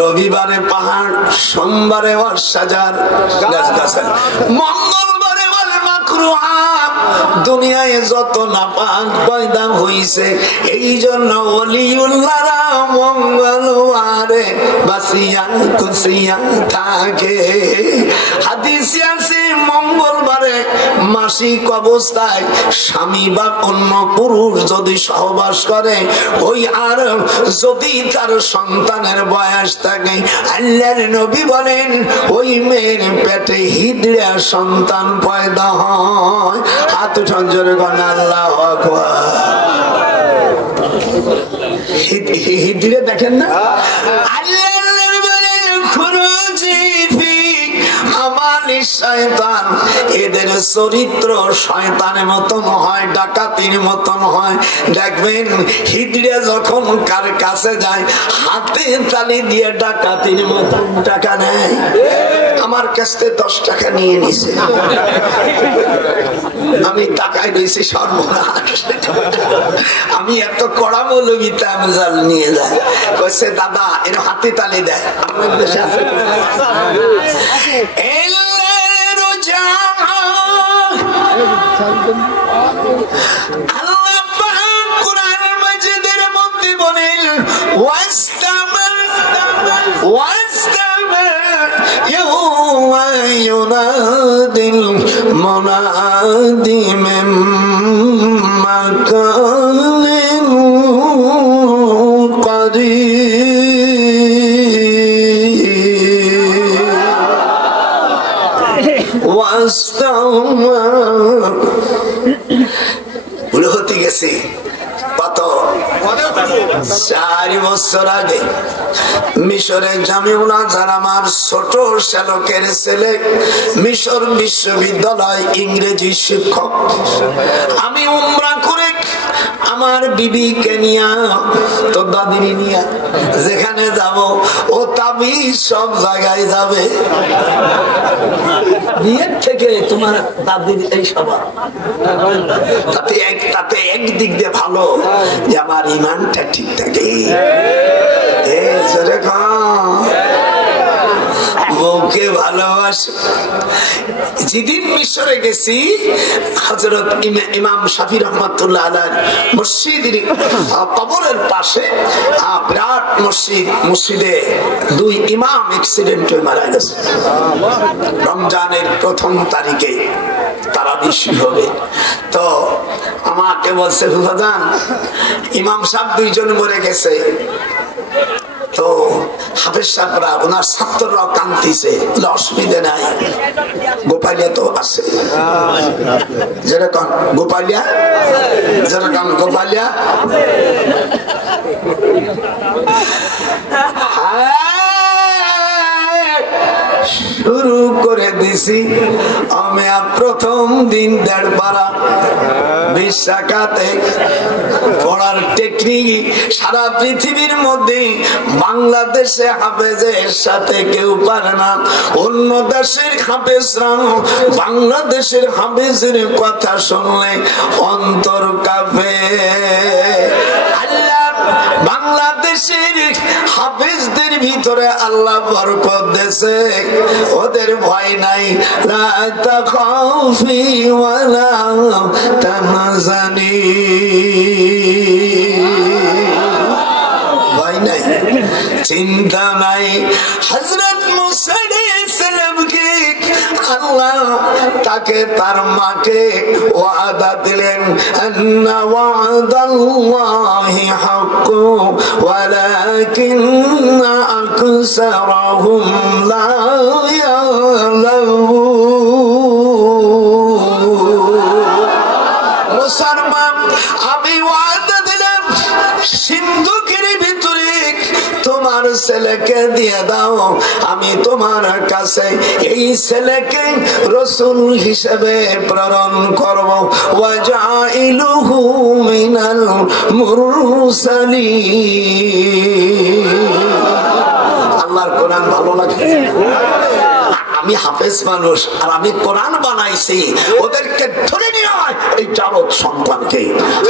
রবিবারে পাহাড়, সোমবারে সাজার গাছ-গাছালি, মঙ্গলবারে দুনিয়ায় যত নাপাক পয়দা হইছে, এই জন্য ওলিউল্লাহরা মঙ্গলবারে বাসিয়া কুসিয়া থাকে। হাদিসে আছে মঙ্গলবারে মাসিক অবস্থায় স্বামী বা অন্য পুরুষ যদি সহবাস করে, ওই আর যদি তার সন্তানের বয়স থাকে, আল্লাহর নবী বলেন ওই মেয়ের পেটে হিজড়া সন্তান পয়দা হয়। হাত সঞ্জরে গণ আল্লাহু আকবার। হিজড়ে দেখেন না, আল্লাহর নবী বলেন খুরুজি ফি আমালি শয়তান, এদের চরিত্র শয়তানের মতন হয়, ডাকাতির মতন হয়। দেখবেন হিজড়ে যখন কার কাছে যায়, হাতে তালি দিয়ে ডাকাতির মতন টাকা নেয়। আমার কাছে 10 টাকা নিয়ে নিছে, আমি টাকায় দিয়েছি, সর্বনাশ। আমি এত কড়া মৌলবী তামজাল নিয়ে যায়, কইছে দাদা এর হাতে তালি দেয়। আমার দেশে আছে আল্লাহ পাক কুরআন মাজিদের মধ্যে বলেন ইয়াউমা ইউনাদিল মুনাদি মিন মাকানিন কারীব হতে গেছে। কত 4 বছর আগে মিশরে জামিউল আজহার আমার ছোট শ্যালকের ছেলে, মিশর বিশ্ববিদ্যালয় ইংরেজি শিক্ষক। আমি উমরা করে আমার বিবিকে নিয়া, তো দাদির নিয়া যেখানে যাব, ও তাবিজ সব জায়গায় যাবে। বিয়ের থেকে তোমার দাদির এই সবার তাতে একদিক দিয়ে ভালো যে আমার ইমানটা ঠিক থাকে। বউকে ভালোবাসে। যেদিন মিশরে গেছি, হযরত ইমাম শাফি রহমাতুল্লাহ আলাইহির মসজিদের কবরের পাশে বিরাট মসজিদে 2 ইমাম অ্যাক্সিডেন্টে মারা গেছে। রমজানের 1ম তারিখে তারাবি শুরু হবে, তো আমাকে বলছে হুজুর ইমাম সাহেব 2 জন মরে গেছে, তো হাফেজ সাহেবরা ওনার ছাত্ররা কান্দিছে, অসুবিধা নাই। গোপালিয়া তো আছে, যেরকম গোপালিয়া, যেরকম গোপালিয়া শুরু করে দিছি আমি প্রথম দিন 1.5 পারা 20 টাকাতে পড়ার টেকনিক সারা পৃথিবীর মধ্যে বাংলাদেশে হাফেজের সাথে কেউ পারে না। অন্য দেশের হাফেজরা বাংলাদেশের হাফেজের কথা শুনলে অন্তর কাঁপে। আল্লাহ বাংলাদেশের হাফেজদের ভিতরে আল্লাহ বরকত দেশে, ওদের ভয় নাই। লা তাখাফি ওয়ালা তাহজানি, ভয় নাই, চিন্তা নাই। হযরত মুসা আলাইহিস সালামকে আল্লাহ তাকে তার মাকে ওয়াদা দিলেন, আন্না ওয়াদাল্লাহি হাক্কু ওয়ালাকিন্না আকসারাহুম লা ইয়ালামুন। মুসলমান, আমি ওয়াদা দিলাম সিন্ধুকের ভিতরে তোমার ছেলেকে দিয়ে দাও, আমি তোমার কাছে এই ছেলেকে রাসূল হিসেবে প্রেরণ করব। ওয়াজাইলুহু মিনাল মুরসালিন। আল্লাহর কোরআন ভালো লাগে। আমি হাফেজ মানুষ আর আমি কোরআন বানাইছি, ওদেরকে ধরে নিয়ে এই জারদ সন্তানকে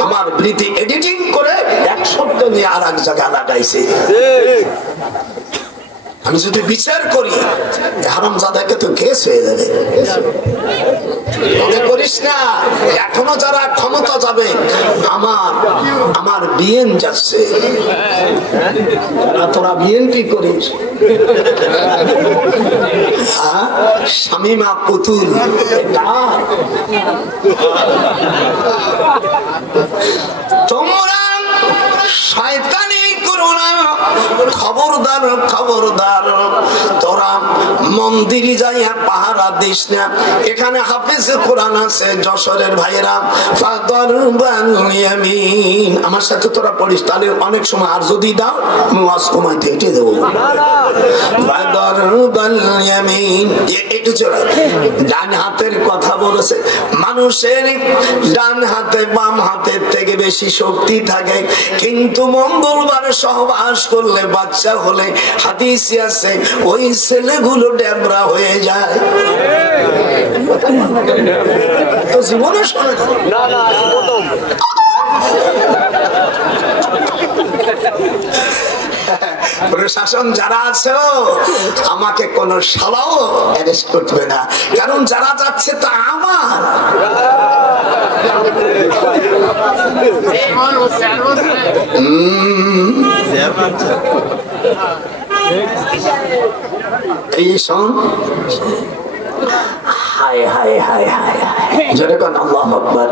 আমার বৃত্তি এডিটিং করে এক শব্দ নিয়ে আর এক জায়গায় লাগাইছে। আমি যদি বিচার করি হারামজাদাকে তো কেস হয়ে যাবে। মনে করিস না এখনো যারা ক্ষমতা যাবে, আমার বিএন যাচ্ছে, তোরা বিএনপি করিস। শামিমা পুতুল তোমরা শয়তানি করো না। খবরদার খবরদার, তোরা মন্দিরে যাইয়া পাহারা দিস না। এখানে হাফেজ কোরআন আছে যশোরের ভাইরা, আমার সাথে তোরা পড়িস, তাহলে অনেক সময় আর যদি দাও আমি ওয়াজ কমাইতে হেঁটে দেবো। ডান হাতের কথা বলেছে, মানুষের ডান হাতে বাম হাতের থেকে বেশি শক্তি থাকে, কিন্তু মঙ্গলবার সহবাস করলে বাচ্চা হলে হাদিসে আছে ওই ছেলেগুলো ডেবরা হয়ে যায়। তো জীবনে শোনে না। প্রশাসন যারা আছে আমাকে কোন শালাও অ্যারেস্ট করবে না, কারণ যারা যাচ্ছে তা আমার। এই শোন, হায় হায় হায় হায় হায়, জোরে কোন আল্লাহু আকবার।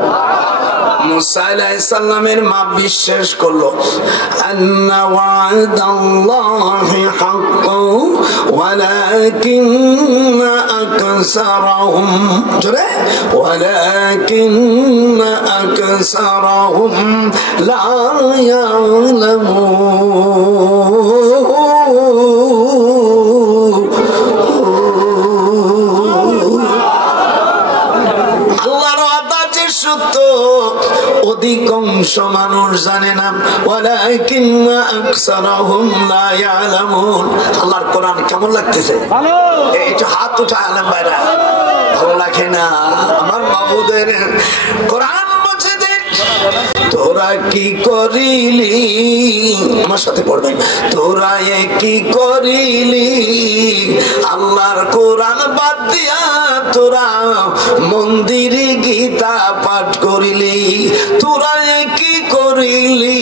মুসা আলাইহিস সালামের মা বিশ্বাস করলো, আন্না ওয়াদাল্লাহি হাক্কু ওয়ালাকিন্না আকসারাহুম, জোরে, ওয়ালাকিন্না আকসারাহুম লা ইয়ালামুন। সত্য অধিকাংশ মানুষ জানে না, ওয়ালাকিন্না আকসারাহুম লা ইয়ালামুন। আল্লাহর কোরআন কেমন লাগতেছে? ভালো। একটু হাত উঠা আলেম ভাইরা, ভালো লাগে না? আমার মাহবুবের কোরআন বলছে দেখ, তোরা কি করিলি, আমার সাথে পড়বেন, তোরা কি করিলি আল্লাহর কোরআন বাদ দিয়া তোরা মন্দিরে গীতা পাঠ করিলি, তোরা কি করিলি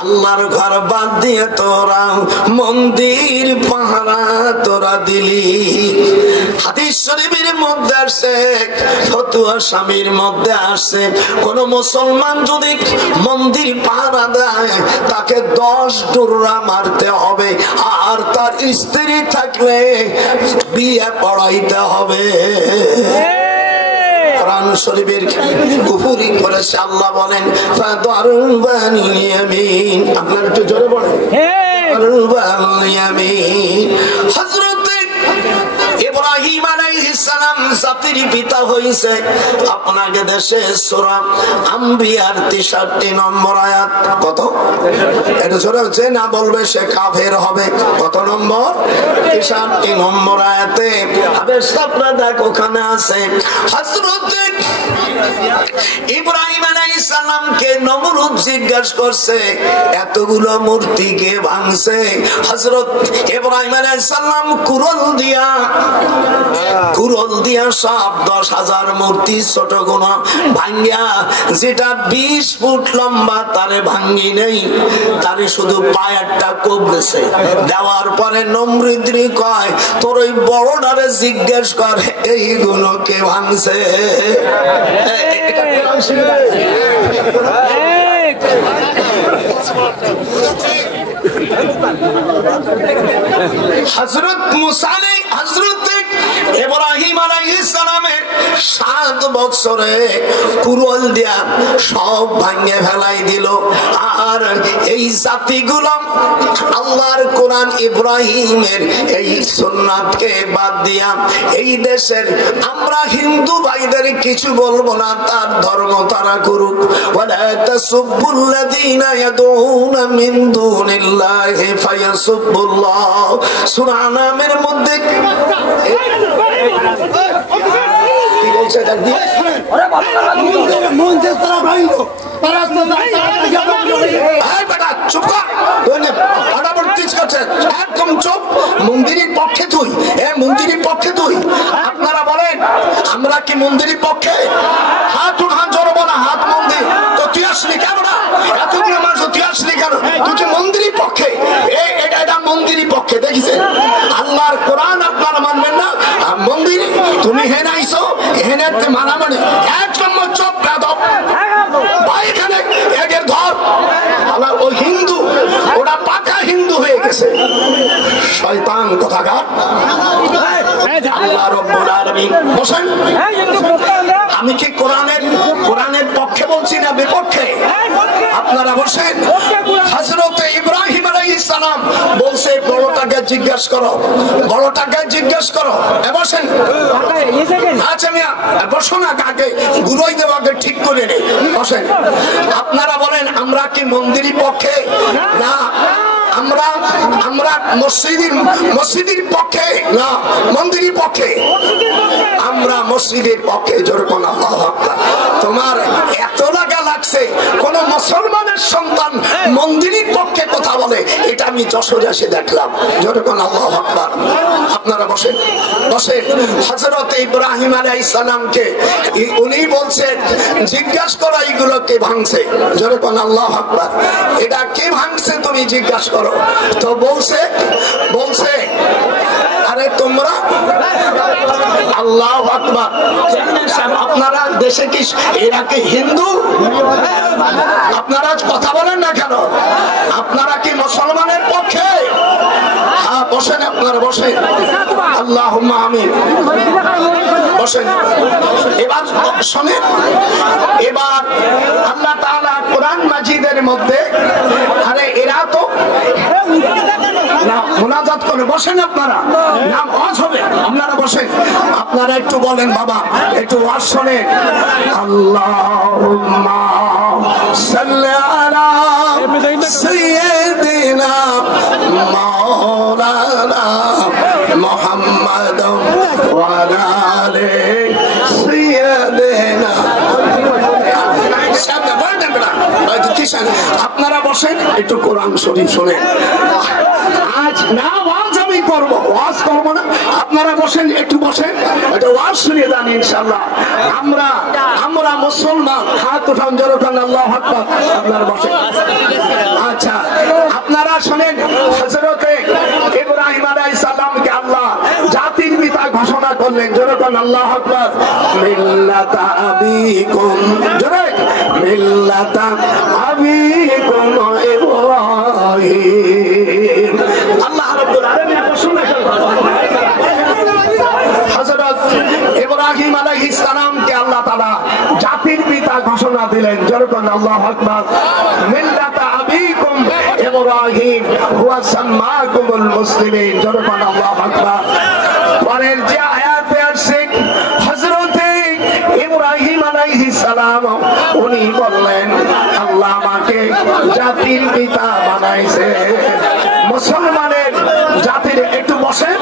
আল্লাহর ঘর বাদ দিয়ে তোরা মন্দির পাহারা তোরা দিলি। হাদিস শরীফের মধ্যে আসছে, ফতুয়া স্বামীর মধ্যে আসছে, কোন মুসলমান যদি মন্দির পাহারা দেয় তাকে 10 ডোরা মারতে হবে, আর তার স্ত্রী থাকলে বিয়ে পড়াইতে হবে। কোরআন শরীফের কুফরি করেছে আল্লাহ বলেন আপনার একটু জোরে বলেন হযরত ইব্রাহিম আলাইহিস সালাম জাতির পিতা হইছে। আপনাকে দেশে সূরা আম্বিয়ার 63 নম্বর আয়াত, কত এটা জোরে যে না বলবে সে কাফের হবে। কত নম্বর? 63 নম্বর আয়াতে আবে সাবরা দেখ ওখানে আছে হযরত ইব্রাহিম আলাইহিস সালামকে নমরুদ জিজ্ঞাসা করছে এতগুলো মূর্তি কে ভাঙছে? হযরত ইব্রাহিম আলাইহিস সালাম কুরল দিয়া সব 10,000 মূর্তি ছোট গুণা ভাঙ্গিয়া, যেটা 20 ফুট লম্বা তারে ভাঙ্গি নেই, তারে শুধু পায়েরটা কবরেছে। দেওয়ার পরে নমরুদ কয় তোর ওই বড়টারে জিজ্ঞেস কর এইগুলো কে ভাঙছে। হযরত মুসা হযরত ইব্রাহিম আলাইহিস সালামের 7 বছরে কুরল দিয়া সব ভাঙে ফেলাই দিল। আর এই জাতিগুলো আল্লাহর কোরআন ইব্রাহিমের এই সুন্নাতকে বাদ দিয়া এই দেশের আমরা হিন্দু ভাইদের কিছু বলবো না, তার ধর্ম তারা করুক। ওয়ালা তাসুবুল্লাযীনা ইয়াদউনা মিন দুনিল্লাহি ফায়াসুবুল্লাহ, সূরা আনামের মধ্যে কি বলছে দেখি আরে মন্দির তারা ভাইলো তারা বেটা চুপ কর, একদম চুপ। মন্দিরের পক্ষে তুই, মন্দিরের পক্ষে তুই। আপনারা বলেন আমরা কি মন্দিরের পক্ষে? হাত উঠান জড়বো না, হাত মন্দির তো তুই আসলি কেন না? এতগুলো মানুষ তুই আসলি কেন? তুই কি মন্দিরের পক্ষে? এটা মন্দিরের পক্ষে দেখেছেন আল্লাহর কোরআন আপনারা মানবেন না, মন্দির তুমি হেন আইসো হেনে মানামানি। এক নম্বর চোখ বেদব এখানে এদের ধর ও হিন্দু, ওরা পাকা হিন্দু হয়ে গেছে, শয়তান কোথাকার। আল্লাহ রাব্বুল আলামিন বলেন আমি কি কোরআনের পক্ষে বলছি না বিপক্ষে? আপনারা বসেন। হযরত ইব্রাহিম আলাইহিস সালাম বলছে বড়টাকে জিজ্ঞাসা করো, বড়টাকে জিজ্ঞাসা করো। বসেন, আচ্ছা মিয়া বসো না, কাকে গুরুই দেওয়াকে ঠিক করে নেই, বসেন। আপনারা বলেন আমরা কি মন্দিরের পক্ষে? না, আমরা মসজিদের পক্ষে না, মন্দিরের পক্ষে। আমরা মসজিদের পক্ষে। যেরকম আল্লাহু আকবার। তোমার এত লাগা লাগছে কোন মুসলমানের সন্তান মন্দিরের পক্ষে কথা বলে, এটা আমি যশোরে এসে দেখলাম। যেরকম আল্লাহু আকবার। আপনারা বসেন, বসেন। হযরত ইব্রাহিম আলাইহিস সালামকে উনি বলছেন জিজ্ঞাসা করো এইগুলো কে ভাঙছে। যেরকম আল্লাহু আকবার। এটা কে ভাঙছে তুমি জিজ্ঞাসা করো। তো বলছে আরে তোমরা আল্লাহু আকবার, আপনারা দেশে কি এরা কি হিন্দু? আপনারা কথা বলেন না কেন? আপনারা কি মুসলমানের পক্ষে? হ্যাঁ বসেন, আপনারা বসেন। আল্লাহুম্মা আমিন। বসেন। এবার শোনেন, এবার আল্লাহ তাআলা কোরআন মাজিদের মধ্যে আরে এরা তো না মুনাজাত করে। বসেন আপনারা, নাম ওয়াজ হবে, আপনারা বসেন। আপনারা একটু বলেন বাবা, একটু ওয়াজ শোনেন। আল্লাহুম্মা সাল্লি আলা সাইয়্যিদিনা মাওলানা মুহাম্মাদ ওয়া আলা আলি সাইয়্যিদিনা। আপনারা বসেন, একটু কোরআন শরীফ শোনেন। আজ না ওয়াজ আমি করবো, ওয়াজ করবো না। আপনারা বসেন, একটু বসেন, এটা ওয়াজ শুনিয়ে দেন ইনশাআল্লাহ। আমরা মুসলমান, হাত উঠান যেরকম আল্লাহু আকবার। আপনারা বসেন। আচ্ছা আপনারা শোনেন, হযরত ইব্রাহিম আলাইহিস সালামকে আল্লাহ জাতির পিতা ঘোষণা আদা করলেন, যেরকম আল্লাহু আকবার। মিল্লাতা আবিকুম, জোরে মিল্লাতা আবিকুম ইব্রাহিম। আল্লাহ রাব্বুল আলামিন ঘোষণা করলেন হযরত ইব্রাহিম আলাইহিস সালামকে আল্লাহ তাআলা জাতির পিতা ঘোষণা দিলেন, যেরকম আল্লাহু আকবার। মিল্লাতা আবিকুম ইব্রাহিম হুয়া সাম্মাকুমুল মুসলিমিন, যেরকম আল্লাহু আকবার। পরের যে আয়াতে আসছে হযরত ইব্রাহিম আলাইহিস সালাম উনি বললেন আল্লাহ আমাকে জাতির পিতা বানাইছে। মুসলমানের জাতির, একটু বসেন,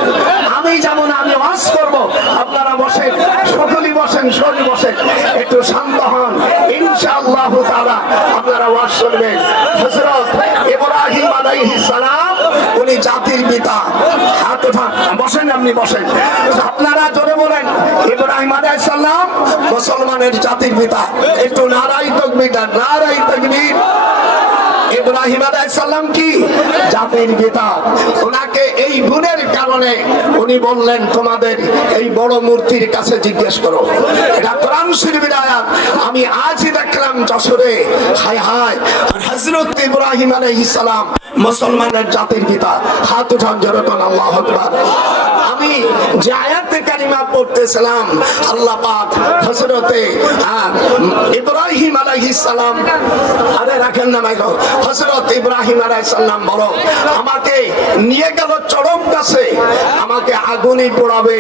আমি যেমন আমি ওয়াজ করব, আপনারা বসেন, সকলেই বসেন, সবাই বসেন, একটু শান্ত হন, ইনশাআল্লাহ তাআলা আপনারা ওয়াজ শুনবেন। হযরত ইব্রাহিম আলাইহিস সালাম উনি জাতির পিতা। হাত উঠান, বসেন, আপনি বসেন, আপনারা জোরে বলেন ইব্রাহিম আলাইহিস সালাম মুসলমানের জাতির পিতা। একটু নারায়ে তাকবীর, নারায়ে তাকবীর। ইব্রাহিম আলাইহিস সালাম কি জাতির পিতা। ওনাকে এই গুণের কারণে উনি বললেন তোমাদের এই বড় মূর্তির কাছে জিজ্ঞেস করো। এটা কোরআন শরীফের আয়াত। আমি আজই দেখলাম যশোরে, হায় হায়, হযরত ইব্রাহিম আলাইহিস সালাম মুসলমানের জাতির পিতা। হাত উঠান, যেরকম আল্লাহু আকবার। আমি যে আয়াতে কারিমা পড়তেছিলাম, আল্লাহ পাক হযরতে ইব্রাহিম আলাইহিস সালাম, আরে রাখেন না মাইক, হযরত ইব্রাহিম আলাইহিস সালাম বলো আমাকে নিয়ে গেল চরম কাছে, আমাকে আগুনে পোড়াবে।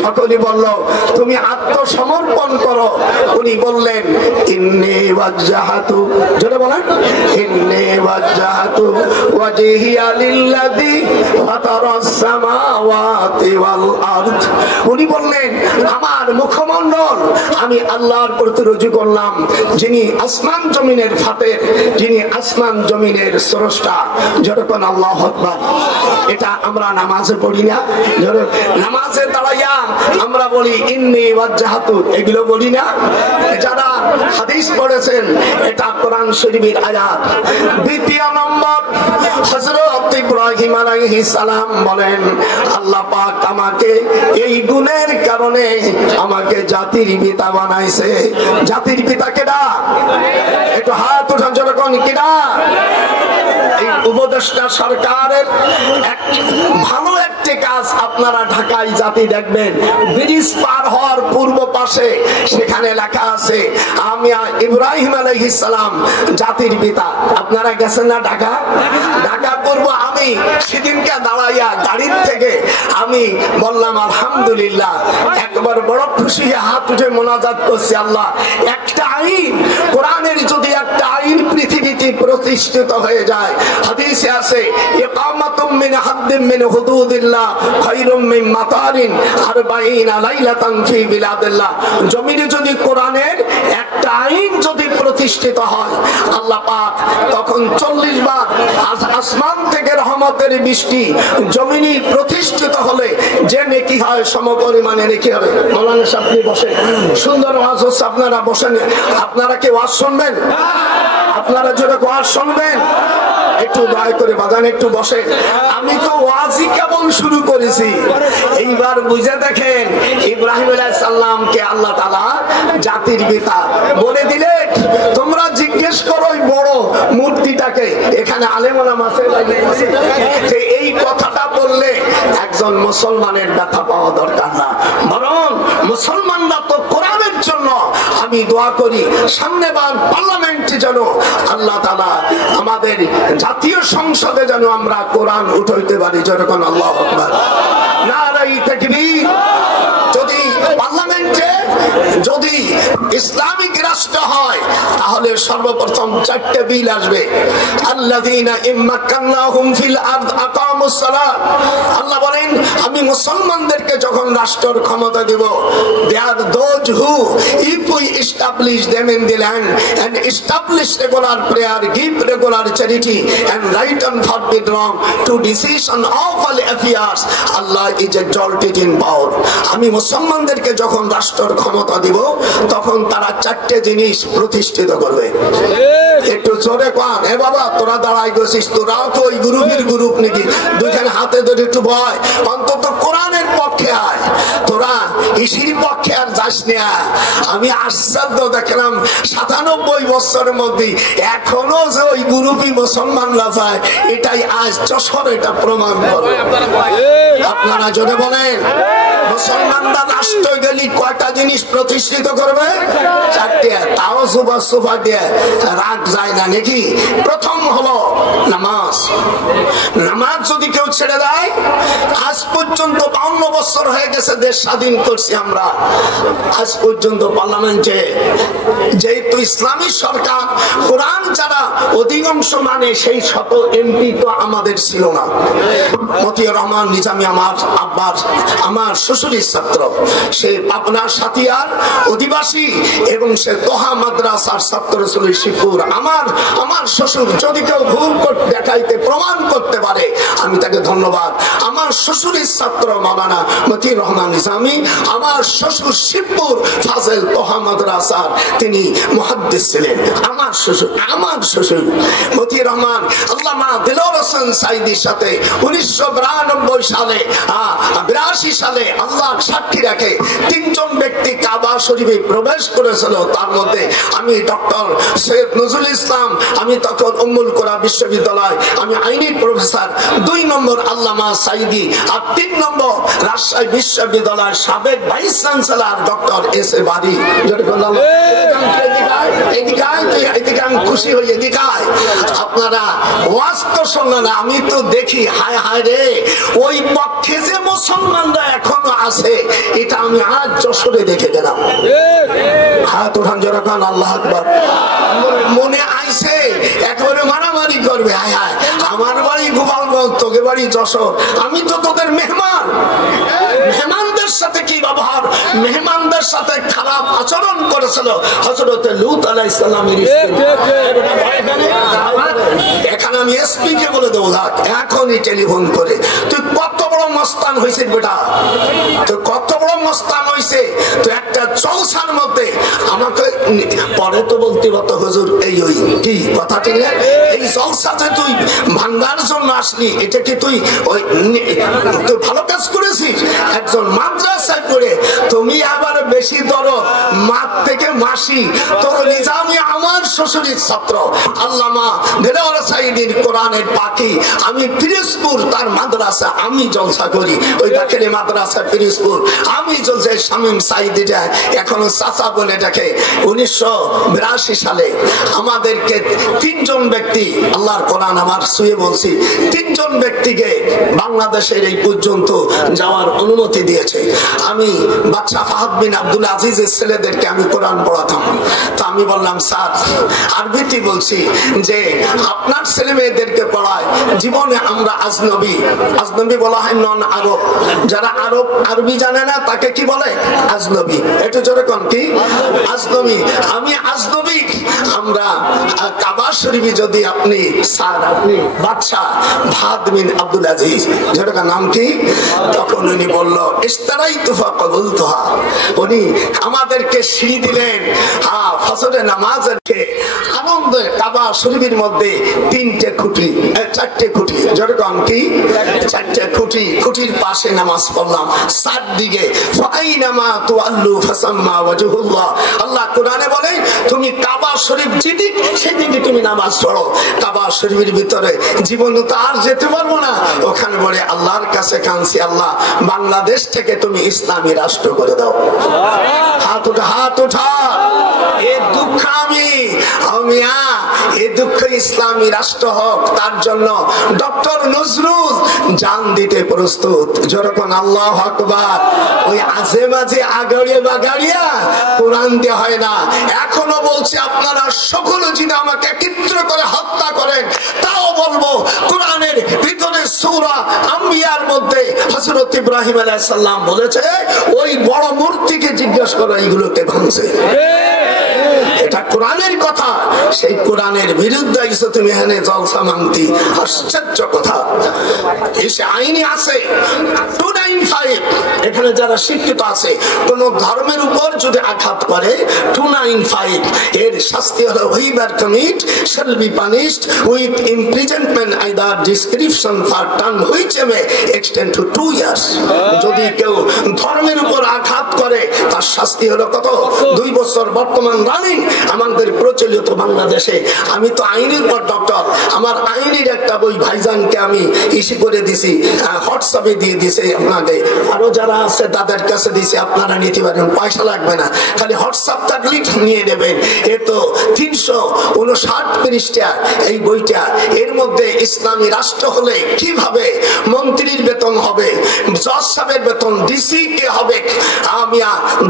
সকলে বলল তুমি আত্মসমর্পণ করো। উনি বললেন ইন্নী ওয়াজজাহাতু, জোরে বলেন ইন্নী ওয়াজজাহাতু ওয়াজহিয়া লিল্লাযী ফাতারাস সামাওয়াতি ওয়াল আরদ। উনি বললেন আমার মুখমণ্ডল আমি আল্লাহর প্রতি রুজু করলাম, যিনি আসমান জমিনের ফাতের, যিনি আসমান জমিনের স্রষ্টা, যেরকম আল্লাহু আকবার। এটা আমরা নামাজে পড়ি না, নামাজে দাঁড়াইয়া আমরা বলি ইন্নী ওয়াজজাহাতু, এগুলো বলি না। যারা হাদিস পড়েছেন এটা কোরআন শরীফের আয়াত। দ্বিতীয় নম্বর হযরত ইব্রাহিম আলাইহিস সালাম বলেন আল্লাহ পাক আমাকে এই গুণের কারণে আমাকে জাতির পিতা বানাইছে। জাতির পিতা কেডা? একটু হাত উঠান, যখন কেডা? এই উপদেষ্টা সরকারের ভালো একটি কাজ, আপনারা ঢাকায় জাতি দেখবেন ব্রিজ পার হওয়ার পূর্ব পাশে সেখানে লেখা আছে আমি ইব্রাহিম আলাইহিস সালাম জাতির পিতা। আপনারা গেছেন না ঢাকা? ঢাকা পূর্ব আমি সেদিনকে দাঁড়াইয়া গাড়ির থেকে আমি বললাম আলহামদুলিল্লাহ, একবার বড় খুশি হাত উঠে মোনাজাত করছি, আল্লাহ একটা আইন, কোরআনের যদি একটা আইন পৃথিবীতে প্রতিষ্ঠিত হয়ে যায়, হাদিসে আছে ইকামাতুম মিন হাদ্দিন মিন হুদুদিল্লাহ খায়রুম মিন মাতারিন 40 লাইলাতান ফি বিলাদিল্লাহ। জমিনে যদি কোরআনের একটা আইন যদি প্রতিষ্ঠিত হয়, আল্লাহ পাক তখন 40 বার আসমান থেকে রহমতের বৃষ্টি জমিনে প্রতিষ্ঠিত হলে যে নেকি হয় সমপরিমাণে নেকি হবে। মাওলানা সাহেব আপনি বসেন, সুন্দর ওয়াজ হচ্ছে, আপনারা বসেন। আপনারা কি ওয়াজ শুনবেন? আপনারা যদি ওয়াজ শুনবেন একটু দয়া করে বাজান একটু বসে। আমি তো ওয়াজই কেবল শুরু করেছি, এইবার বুঝে দেখেন ইব্রাহিম আলাইহিস সালামকে আল্লাহ তাআলা জাতির পিতা বলে দিলেন। তোমরা জিজ্ঞেস করো ওই বড় মূর্তিটাকে, এখানে আলেম ওলামা আছে যে এই কথাটা বললে একজন মুসলমানের ব্যথা পাওয়া দরকার না, বরং মুসলমানরা তো কোরআনের জন্য আমি দোয়া করি সামনে পার্লামেন্টে যেন আল্লাহ তাআলা আমাদের জাতীয় সংসদে যেন আমরা কোরআন উঠাইতে পারি, যেরকম আল্লাহু আকবার, নারায়ে তাকবীর। যদি পার্লামেন্টে যদি ইসলামিক রাষ্ট্র হয় তাহলে সর্বপ্রথম 4টা বিল আসবে। আল্লাযীনা ইম্মাক্কানাহুম ফিল আরদ আকামুস সালাত। আল্লাহ বলেন আমি মুসলমানদেরকে যখন রাষ্ট্রের ক্ষমতা দেব, they are those who if we establish them in the land and establish regular prayer, give regular charity and right and forbid wrong to decision of all affairs, Allah is exalted in power. আমি মুসলমানদেরকে যখন রাষ্ট্রের ক্ষমতা দিব তখন তারা 4টে জিনিস প্রতিষ্ঠিত করবে। একটু জোরে কান, এ বাবা তোরা দাঁড়াই গেছিস, তোরাও তো ওই গ্রুপ নাকি, দুইখানে হাতে ধরে একটু ভয়, অন্তত কোরআনের পক্ষে আয়। তোরা ইসির পক্ষে আর যাস না। আমি আশ্চর্য দেখলাম 97 বছরের মধ্যে এখনো যে ওই গ্রুপই মুসলমানরা যায়, এটাই আজ যশোর এটা প্রমাণ করে। আপনারা জোরে বলেন, মুসলমানরা রাষ্ট্র গেলি কয়টা জিনিস প্রতিষ্ঠিত করবে? 4টে। তাও সুবা দিয়ে রাগ যায় না নাকি? প্রথম হলো নামাজ। নামাজ যদি কেউ ছেড়ে দেয়, আজ পর্যন্ত 52 বছর হয়ে গেছে দেশ স্বাধীন করছি আমরা, আজ পর্যন্ত পার্লামেন্টে যেহেতু ইসলামী সরকার, কোরআন যারা অধিকাংশ মানে সেই শত এমপি তো আমাদের ছিল না। মতিউর রহমান নিজামী আমার শ্বশুরের ছাত্র, সে পাবনার সাথিয়ার অধিবাসী এবং সে তোহা মাদ্রাসার ছাত্র ছিল শিবপুর। আমার শ্বশুর যদি কেউ ভুল দেখাইতে প্রমাণ করতে পারে আমি তাকে ধন্যবাদ। আমার শ্বশুরের ছাত্র মাওলানা মতিউর রহমান নিজামী, আমার শ্বশুর শিবপুর ফাজেল তোহা মাদ্রাসার তিনি মুহাদ্দিস ছিলেন। আমার শ্বশুর মতিউর রহমান আল্লামা দিলওয়ার হোসেন সাইদির সাথে 1982 সালে আল্লাহ সাক্ষী রাখে 3 জন ব্যক্তি কাবা শরীফে প্রবেশ করেছিল। তার মধ্যে আমি ডক্টর সৈয়দ নজরুল ইসলাম, আমি তখন উম্মুল কোরা বিশ্ববিদ্যালয়, আমি আইনের প্রফেসর। 2 নম্বর আল্লামা সাইদি, আর 3 নম্বর রাজশাহী বিশ্ববিদ্যালয়ের সাবেক vice chancellor doctor S A Bari. খুশি হয়ে দিকায় আপনারা ওয়াজ তো শোনা না, আমি তো দেখি হায় হায় রে, ওই পক্ষে যে মুসলমানরা এখনো আছে এটা আমি আজ যশোরে দেখে গেলাম। হাত উঠান জোরে কান আল্লাহু আকবার। মনে আইছে একেবারে মারামারি করবে, হায় হায় আমার বাড়ি গোপালগঞ্জ, তোকে বাড়ি যশোর, আমি তো তোদের মেহমান। মেহমানদের সাথে কি ব্যবহার, মেহমানদের সাথে খারাপ আচরণ করেছিল হযরত লূত আলাইহিস সালামের স্ত্রী। এখানে আমি এসপি কে বলে দেবো, এখনই টেলিফোন করে, তুই কত বড় মস্তান হয়েছিস বেটা, তুই কত বড় মস্তান হয়েছে, তুই একটা জলসার মধ্যে আমাকে পরে তো বলতে পারত হুজুর এই ওই কি কথা, ঠিক না? এই জলসাতে তুই ভাঙ্গার জন্য আসলি, এটা কি তুই ভালো কাজ করেছিস? একজন মাদ্রাসায় পড়ে তুমি আবার বেশি ধরো মাঠ থেকে মাসি, তোর নিজামী আমার শ্বশুরের ছাত্র আল্লামা দেলোয়ার সাইদির কোরআনের পাখি। আমি পিরোজপুর তার মাদ্রাসা আমি জলসা করি, ওই দাখিলি মাদ্রাসা পিরোজপুর আমি জলসা। শামীম সাইদি যায় এখনো চাচা বলে ডাকে। 1982 সালে আমাদেরকে 3 জন ব্যক্তি, আল্লাহর কোরআন আমার শুয়ে বলছি, 3 জন ব্যক্তিকে বাংলাদেশের এই পর্যন্ত যাওয়ার অনুমতি দিয়েছে। আমি বাদশা ফাহাদ বিন আব্দুল আজিজের ছেলেদেরকে আমি কোরআন পড়াতাম। তা আমি বললাম স্যার আরবিতে বলছি যে আপনার ছেলে মেয়েদেরকে পড়ায়, জীবনে আমরা আজনবী বলা হয় নন আরব, যারা আরবি জানে না তাকে কি বলে? আজনবী। একটু জোরে কোন কি? আজনবী। আমি আজনবী। আমরা কাবা শরীফে যদি আপনি স্যার, আপনি বাদশা ফাহাদ বিন আব্দুল আজিজ, যেটা নাম কি, তখন উনি বলল ইস্তারাই তুফা কবুল তোহা। উনি আমাদেরকে সিঁড়ি দিলেন, ফজরের নামাজের আনন্দে কাবা শরীফের মধ্যে 4টে খুঁটি, যেরকম কি 4টে খুঁটি, খুঁটির পাশে নামাজ পড়লাম। চারদিকে ফাইনামা তুআল্লু ফাসাম্মা ওয়াজহুল্লাহ। আল্লাহ কোরআনে বলে তুমি কাবা শরীফ যেদিক সেদিকে তুমি নামাজ পড়ো। কাবা শরীফের ভিতরে জীবন তো আর যেতে পারবো না, ওখানে বলে আল্লাহর কাছে কাঁদছি, আল্লাহ বাংলাদেশ থেকে তুমি ইসলামী রাষ্ট্র করে দাও। হাত উঠা। এই দুঃখ আমি এই দুঃখ ইসলামী রাষ্ট্র হোক, তার জন্য ডক্টর নজরুল জান দিতে প্রস্তুত। যেরকম আল্লাহু আকবার। ওই আজে মাঝে আগাড়িয়া বাগাড়িয়া কোরআন দিয়ে হয় না। এখনো বলছি আপনারা সকলে যদি আমাকে একত্র করে হত্যা করেন তাও বলবো কোরআনের ভিতরে সূরা আম্বিয়ার মধ্যে হযরত ইব্রাহিম আলাইহিস সালাম বলেছে ওই বড় মূর্তিকে জিজ্ঞাসা করো এইগুলোকে ভাঙছে। এটা কোরআনের কথা, সেই কোরআনের বিরুদ্ধে গেছো তুমি এখানে জলসা মানতি, আশ্চর্য কথা। এসে আইনি আছে 295, এখানে যারা শিক্ষিত আছে কোন ধর্মের উপর যদি আঘাত করে 295 এর শাস্তি হলো whoever commit shall be punished with imprisonment either description for term which may extend to 2 years। যদি কেউ ধর্মের উপর আঘাত করে শাস্তি হলো কত 2 বছর বর্তমান রানিং আমাদের প্রচলিত বাংলাদেশে। আমি তো আইনের পর ডক্টর, আমার আইনের একটা বই ভাইজানকে আমি ইস্যু করে দিছি, হোয়াটসঅ্যাপে দিয়ে দিছি আপনাকে, আরো যারা আছে তাদের কাছে দিছি, আপনারা নিতে পারেন, পয়সা লাগবে না, খালি হোয়াটসঅ্যাপ থাকলেই নিয়ে নেবেন। এ তো 359 পৃষ্ঠা এই বইটা। এর মধ্যে ইসলামী রাষ্ট্র হলে কিভাবে মন্ত্রীর বেতন হবে, জজ সাহেবের বেতন, ডিসি কে হবে,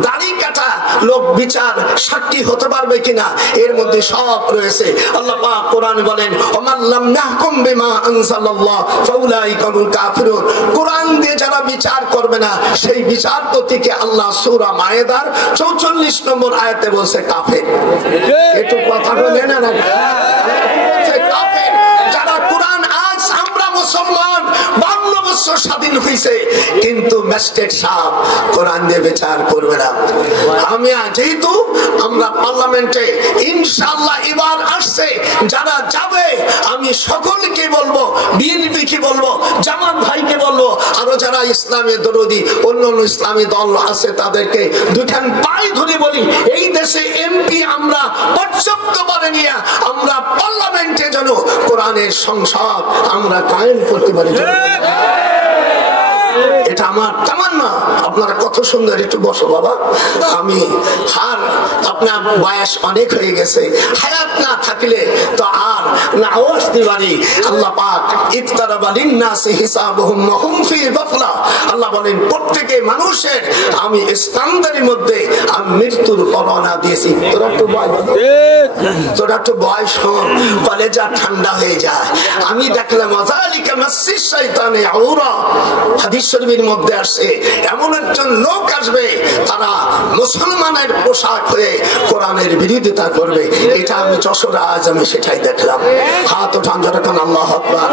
দাড়ি কাটা লোক বিচার সাক্ষী হতে পারবে কিনা, এর মধ্যে সব রয়েছে। আল্লাহ পাক কোরআন বলেন ওমান লাম ইয়াহকুম বিমা আনজালাল্লাহ ফাউলাইকা হুমুল কাফিরুন। কোরআন দিয়ে যারা বিচার করবে না সেই বিচারপতিকে আল্লাহ সূরা মায়েদার 44 নম্বর আয়াতে বলছে কাফের। একটু কথা বলেন না, যারা কোরআন, আজ আমরা মুসলমান 52 বছর স্বাধীন হয়েছে কিন্তু ম্যাজিস্ট্রেট সাহেব কোরআন দিয়ে বিচার করবে না। আমি যেহেতু আমরা পার্লামেন্টে ইনশাআল্লাহ এবার আসছে, যারা যাবে আমি সকলকে বলবো, বিএনপি কি বলবো, জামাত ভাইকে বলবো, আরো যারা ইসলামী দরদি অন্যান্য ইসলামী দল আছে তাদেরকে দুখান পায়ে ধরে বলি, এই দেশে এমপি আমরা পর্যাপ্ত করে নিয়ে আমরা পার্লামেন্টে যেন কোরআনের সংসদ আমরা কায়েম করতে পারি। এটা আমার তামান্না। আপনারা কত সুন্দর, একটু বসো বাবা। আমি আর আপনার বয়স অনেক হয়ে গেছে, হায়াত না থাকলে তো আর না আসতে পারি। আল্লাহ পাক ইফতারাবা লিন্নাসি হিসাবুহুম ওয়া হুম ফি গাফলা। আল্লাহ বলেন প্রত্যেকটা মানুষের আমি ইসলামদের মধ্যে আমি মৃত্যুর করোনা দিয়েছি। তোরা তো বয়স হন, কলেজা ঠান্ডা হয়ে যায়। আমি দেখলাম যালিকা মাসিস শাইতানে আউরা, হাদিস শরীফের মধ্যে আসছে এমন একজন লোক আসবে তারা মুসলমানের পোশাক হয়ে কোরআনের বিরোধিতা করবে। এটা আমি যশোরে আজ আমি সেটাই দেখলাম। হাত ওঠান যখন আল্লাহু আকবার।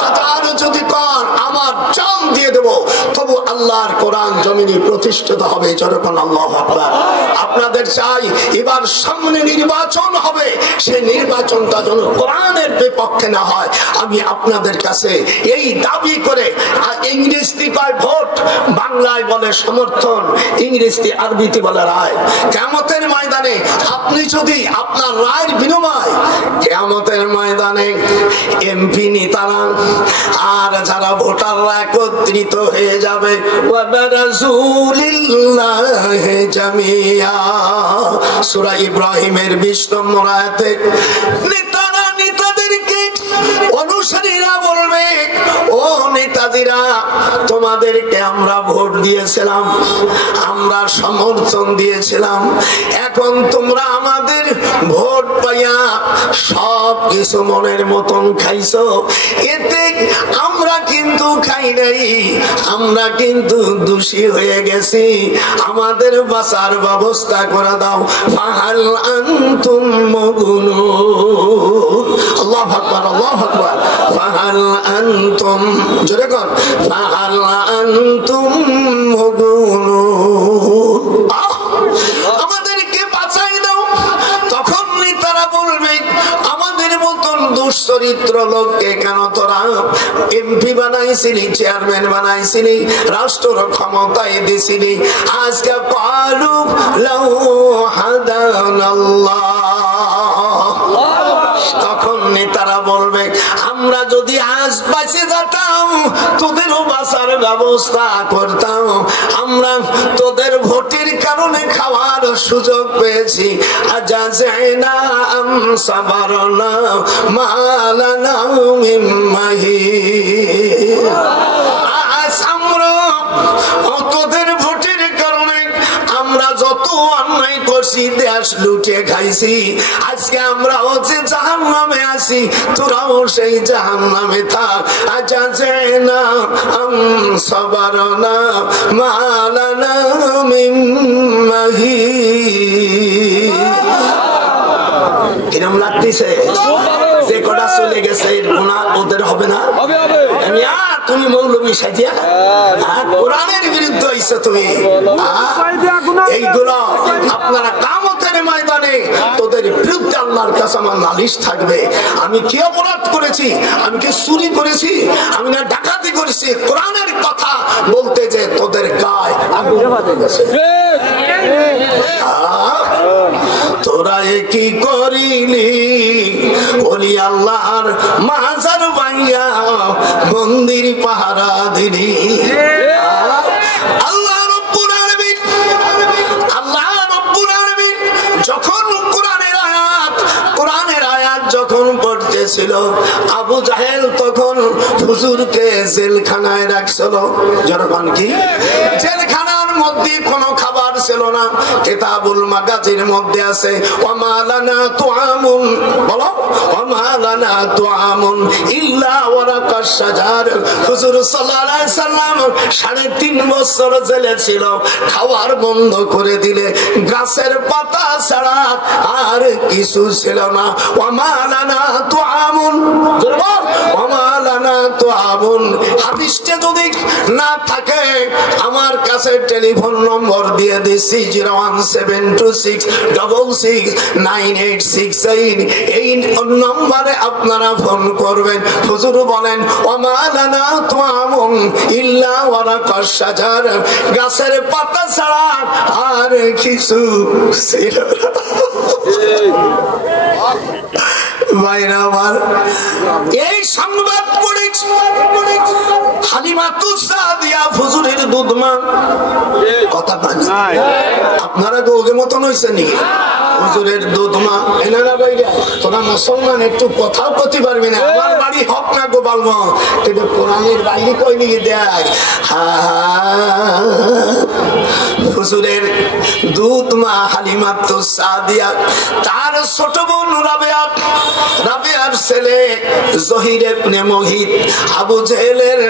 হাজার যদি কর আমার জান দিয়ে দেব তবু আল্লাহর কোরআন জমিনে প্রতিষ্ঠিত হবে যখন আল্লাহু আকবার। আপনাদের চাই এবার সামনে নির্বাচন হবে, সেই নির্বাচনটা যেন কোরআনের বিপক্ষে না হয়। আমি আপনাদের কাছে এই দাবি করে, ইংরেজি কয় ভোট, বাংলায় বলে সমর্থন, ইংরেজি আরবিতে বলে রায়। কিয়ামতের ময়দানে আপনি যদি আপনার রায়ের বিনিময় কিয়ামতের ময়দানে এমপি নেতারা আর যারা ভোটাররা একত্রিত হয়ে যাবে ওয়া বিরাসূলিল্লাহি জামিয়া, সূরা ইব্রাহিমের 20 নম্বর আয়াতে নেতারা নেতাদেরকে অনুসারীরা বলবে, ও নেতাজিরা তোমাদেরকে আমরা ভোট দিয়েছিলাম, আমরা সমর্থন দিয়েছিলাম, এখন তোমরা আমাদের ভোট পাইয়া সব কিছু মনের মতন খাইছো, এতে আমরা কিন্তু খাই নাই, আমরা কিন্তু দোষী হয়ে গেছি, আমাদের বাঁচার ব্যবস্থা করে দাও। ফাহাল আনতুম মুগনুন। আল্লাহু আকবার, আল্লাহু আকবার। ফাহাল আনতুম, জোরে কর, ফাহাল আনতুম মুগনুন। আমাদেরকে বাঁচাই দাও। তখন তারা বলবে আমাদের মতন দুশ্চরিত্র লোককে কেন তোরা এমপি বানাইছিলি, চেয়ারম্যান বানাইছিলি, রাষ্ট্র ক্ষমতায় দিছিলি, আজকে পালু লাউ হাদানাল্লাহ। তখন নেতারা বলবে আমরা যদি আজ বাঁচে যেতাম তোদেরও বাঁচার ব্যবস্থা করতাম, আমরা তোদের ভোটের কারণে খাওয়ার সুযোগ পেয়েছি। আজাজনা আম সাবারনা মালানা মিন মাহিদ। আজ আমরা তোদের ভোটের কারণে আমরা যত অন্যায় করছি, দেশ লুটে খাইছি, আজকে আমরা হচ্ছে জাহান্নামে আছি, তোরাও সেই জাহান্নামে থাক। আজাজনা আম সাবারনা মালানা মিন মাহিদ। কিরম লাগতেছে? যে কটা চলে গেছে গুনাহ ওদের হবে না? তুমি মৌলবী সাজিয়া কোরআনের বিরুদ্ধে হইছো তুমি। এইগুলো আপনারা কিয়ামতের ময়দানে তোদের বিরুদ্ধে আল্লাহর কাছে আমার নালিশ থাকবে। আমি কি অপরাধ করেছি? আমি কি চুরি করেছি? আমি না ডাকাতি করেছি? কোরআনের কথা বলতে যে তোদের গায়ে আগুন লেগে গেছে। তোরা কি করিলি ওলি আল্লাহর মাজার ভাইয়া মন্দির পাহারা দিলি। আল্লাহ রব্বুল আলামিন যখন কোরআনের আয়াত যখন পড়তেছিল, আবু জাহেল তখন হুজুরকে জেলখানায় রাখছিল। যখন কি জেলখানার মধ্যে কোনো খাবার ছিল না। কিতাবুল মাগাজির মধ্যে আছে ওয়ামা লানা তুআমুন, বলো ওয়ামা লানা তুআমুন ইল্লা ওয়ারাকাশ শাজার। হুজুর সাল্লাল্লাহু আলাইহি সাল্লাম 3.5 বছর জেলে ছিল, খাবার বন্ধ করে দিলে গাছের পাতা ছাড়া আর কিছু ছিল না। ওয়ামা লানা তুআমুন, ওয়ামা লানা তুআমুন। হাদিসটা যদি না থাকে আমার কাছে টেলিফোন নম্বর দিয়ে দিচ্ছি 01726669868। এই নম্বরে আপনারা ফোন করবেন। হুজুর বলেন ওয়ামা লানা তুআমুন ইল্লা ওয়ারাকাশ শাজার, গাছের পাতা ছাড়া আর কিছু ছিল না। ভাইরা আমার, এই সংবাদ পড়েছি হালিমাতুস সাদিয়া হুজুরের দুধমা। কথা বলেন আপনারা গৌগের মতন হইছে নি? হুজুরের দুধমা এনারা বাইরা তোরা মুসলমান একটু কথাও করতে পারবি না। আমার বাড়ি হক না গো বলবো, কিন্তু কোরআনের বাইরে কই নিয়ে দেয়। হুজুরের দুধমা হালিমাতুস সাদিয়া, তার ছোট বোন রাবেয়া, রাবেয়ার ছেলে জহির ইবনে মুহিত আবু জেহেলের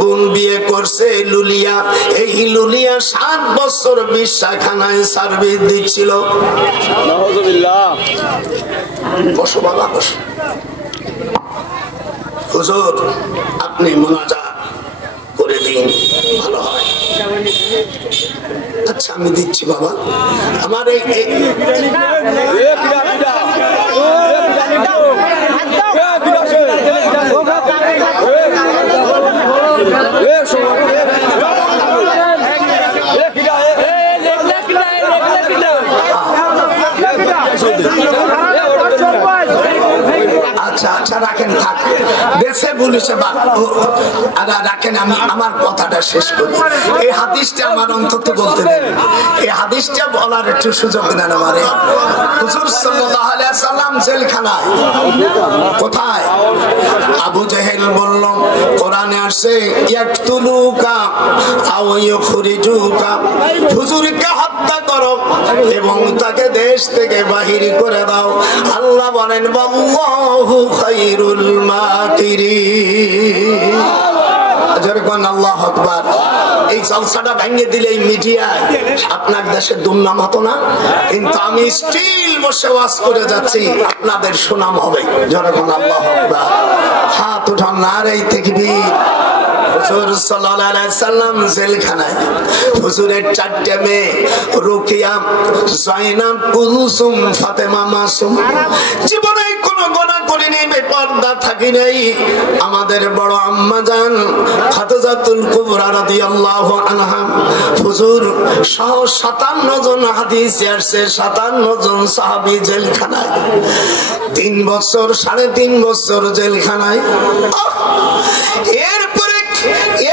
বোন বিয়ে করছে লুলিয়া। এই লুলিয়া 7 বছর বিশ্বাখানায় সার্ভিস দিচ্ছিল। বসো বাবা বসো। হুজুর আপনি মুনাজাত করে দিন, ভালো হয়। আচ্ছা আমি দিচ্ছি বাবা। আমার এই আচ্ছা আচ্ছা রাখেন, থাক দেশে বলেছে রাখেন। আমি আমার কথাটা শেষ করি। এই হাদিসটা আমার অন্তত বলতে দেন, এই হাদিসটা বলার একটু সুযোগ দেন আমারে। হুজুর সাল্লাল্লাহু আলাইহি সাল্লাম জেলখানায়, কোথায়? আবু জেহেল বলল কোরআনে আসে ইয়াকতুলুকা আও ইউখরিজুকা, হুজুরকে হত্যা করো এবং তাকে দেশ থেকে বাহির করে দাও। আল্লাহ বলেন আল্লাহু খায়রুল মাকিরিন। যখন আল্লাহু আকবার। এই জলসাটা ভেঙে দিলে এই মিডিয়ায় আপনার দেশের দুর্নাম হতো না, কিন্তু আমি স্টিল বসে ওয়াজ করে যাচ্ছি, আপনাদের সুনাম হবে। যখন আল্লাহু আকবার। হাত উঠান, নারে তাকবীর। হুজুর সাল্লাল্লাহু আলাইহি সাল্লাম জেলখানায়। হুজুরের 4টে মেয়ে রুকিয়া, জাইনাব, কুলসুম, ফাতেমা মাসুম। জীবনে কোনো গুনাহ করিনি, বেপরদা থাকি নাই। আমাদের বড় আম্মা জান খাদিজাতুল কুবরা রাদিয়াল্লাহু আনহা, হুজুর সহ 57 জন হাদিসে আসছে, 57 জন সাহাবী জেলখানায়। 3 বছর 3.5 বছর জেলখানায়। এরপরে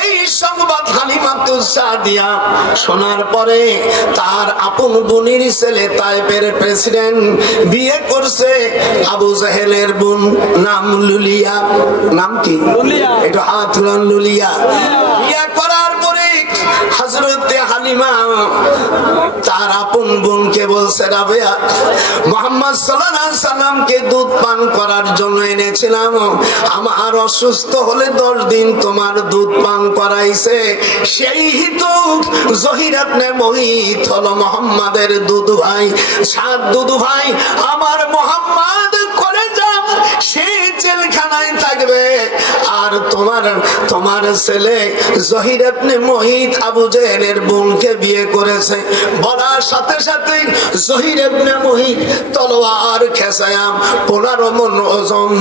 এই সংবাদ হালিমাতুস সাদিয়া শোনার পরে তার আপন বোনের ছেলে তায়েফের প্রেসিডেন্ট বিয়ে করছে আবু জাহেলের বোন, নাম লুলিয়া। নাম কি? এটা হাতলান লুলিয়া। বিয়ে করার পরে হযরতে হালিমা তার আপন বোনকে বলছে রাবেয়া, মুহাম্মদ সাল্লাল্লাহু আলাইহি সাল্লামকে দুধ পান করার জন্য এনেছিলাম, আমার অসুস্থ হলে 10 দিন তোমার দুধ পান করাইছে। সেই হিতু জহির ইবনে মুহিত হলো মুহাম্মাদের দুধু ভাই, 7 দুধু ভাই। আমার মুহাম্মদ করে যাও, সে জেলখানায় থাকবে। আর তোমার ছেলে জহির ইবনে মুহিত আবু জেহেলের বোনকে বিয়ে করেছে। বলার সাথে সাথে জহির ইবনে মুহিত তলোয়ার খেসায়া 15 মণ ওজন।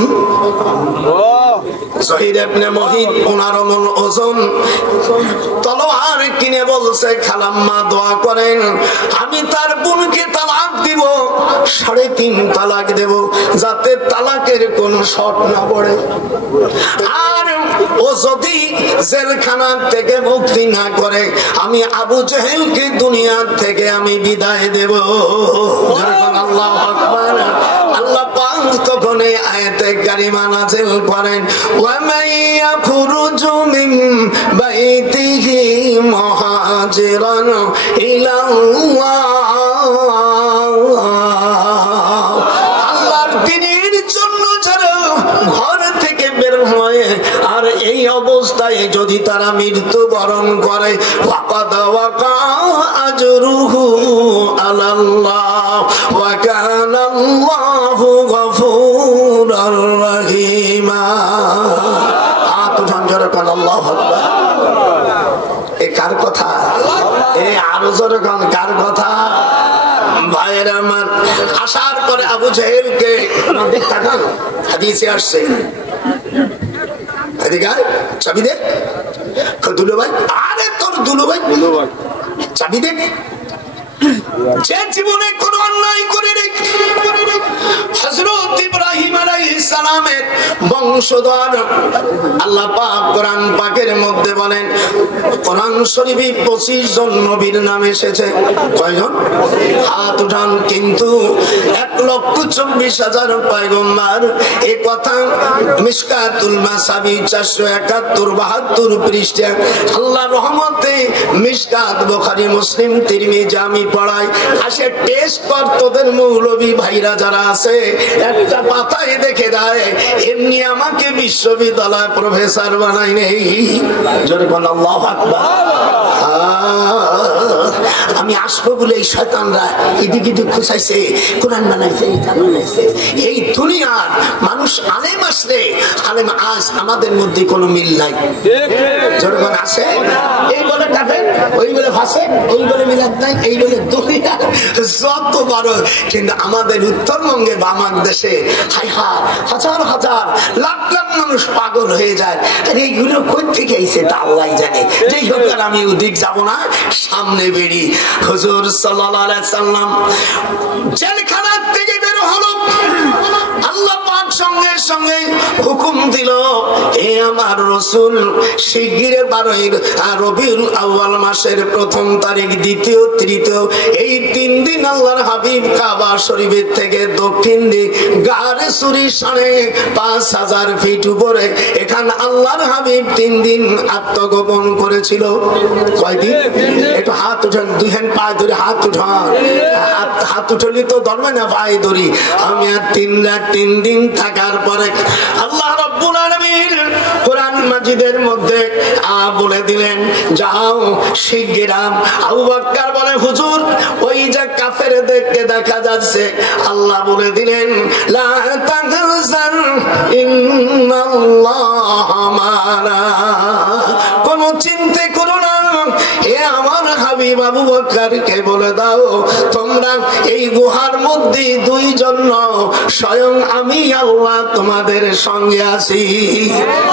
জহির ইবনে মুহিত 15 মণ ওজন তলোয়ার কিনে বলছে খালাম্মা দোয়া করেন আমি তার বোনকে তালাক দিব 3.5 তালাক দেব যাতে তালাকের কোন শর্ত না পড়ে আর ও যদি জেলখানা থেকে মুক্তি না করে আমি আবু জেহেলকে দুনিয়া থেকে আমি বিদায় দেব। আল্লাহু আকবার। আল্লাহ পাক তখন এই আয়াতে কারিমা নাযিল করেন ওয়া মাইয়া খুরুজু মিন বাইতিহি মুহাজিরান ইলাল্লাহ আল্লাহর দ্বীনের জন্য যারা ঘর থেকে বের হয় আর এই অবস্থায় যদি তারা মৃত্যুবরণ করে ফাকাদ ওয়াকা আজরুহু আলাল্লাহ ওয়া কানাল্লাহু গফুরুর রহিমা। আতুঠান কান আল্লাহু আকবার। এ কার কথা? এ আরো জোরে কান কার কথা? ভাইয়ের আমার আসার পরে আবু জেহেলকে দিক তাকান হাদিসে আসছে চাবি দে দুলো ভাই আরে তোর দুলো ভাই চাবি দে যে জীবনে কোন অন্যায় করে হযরত ইব্রাহিম আলাইহিস সালামের বংশধর আল্লাহ পাক কোরআন পাকের মধ্যে বলেন কোরআন শরীফে 25 জন নবীর নাম এসেছে কয়জন? হাত উঠান। কিন্তু 1,24,000 পয়গম্বর এই কথা মিশকাতুল মাসাবি 471-72 পৃষ্ঠা আল্লাহর রহমতে মিশকাত বুখারী মুসলিম তিরমিজি আমি পড়াই আসে টেস্ট কর তোদের মৌলবী ভাইরা যারা আছে একটা পাতায় দেখে দেয় এমনি আমাকে বিশ্ববিদ্যালয় প্রফেসর বানাই নেই। জোরে বল আল্লাহু আকবার। আমি আসবো বলে এই শয়তানরা এদিক এদিক খুঁচাইছে কোরআন বানাইছে এই দুনিয়ার মানুষ আলেম আসলে আলেম আজ আমাদের মধ্যে কোনো মিল নাই। জোরে বল আছে এই বলে কাফের ওই বলে ফাসেক ওই বলে মিলাদ নাই এই বলে দুনিয়া যত বড় কিন্তু আমাদের উত্তরবঙ্গে বাংলাদেশে হাই হাই হাজার হাজার লাখ লাখ মানুষ পাগল হয়ে যায় আর এইগুলো কই থেকে আইছে তা আল্লাহ জানে। যেই হোক আর আমি ওদিক যাব না সামনে বেরি হুজুর সাল্লাল্লাহু আলাইহি সাল্লাম জেলখানা থেকে বের হলো আল্লাহ পাক সঙ্গে সঙ্গে হুকুম দিল হে আমার রাসূল শিগগির 12 রবিউল আউয়াল মাসের 1ম তারিখ 2য় 3য় এই 3 দিন আল্লাহর হাবিব কাবা শরীফের থেকে দক্ষিণ দিক গারে সুরি 5,500 ফিট উপরে এখানে আল্লাহর হাবিব 3 দিন আত্মগোপন করেছিল। কয়দিন? একটু হাত উঠান দুই হ্যান্ড পায়ে ধরে হাত উঠান হাত উঠলি তো ধরবে না পায়ে ধরি আমি আর 3 রাত 3 দিন থাকার পরে আল্লাহ রাব্বুল আলামিন কোরআন মাজিদের মধ্যে বলে দিলেন যাও শিগগির। আবু বকর বলে হুজুর ওই যে কাফেরদেরকে দেখা যাচ্ছে আল্লাহ বলে দিলেন লা তাহজান ইন্নাল্লাহা মা'ানা কোনো চিন্তা করো না এ আমার হাবিব আবু বকরকে বলে দাও তোমরা এই গুহার মধ্যে 2 জন স্বয়ং আমি আল্লাহ তোমাদের সঙ্গে আছি।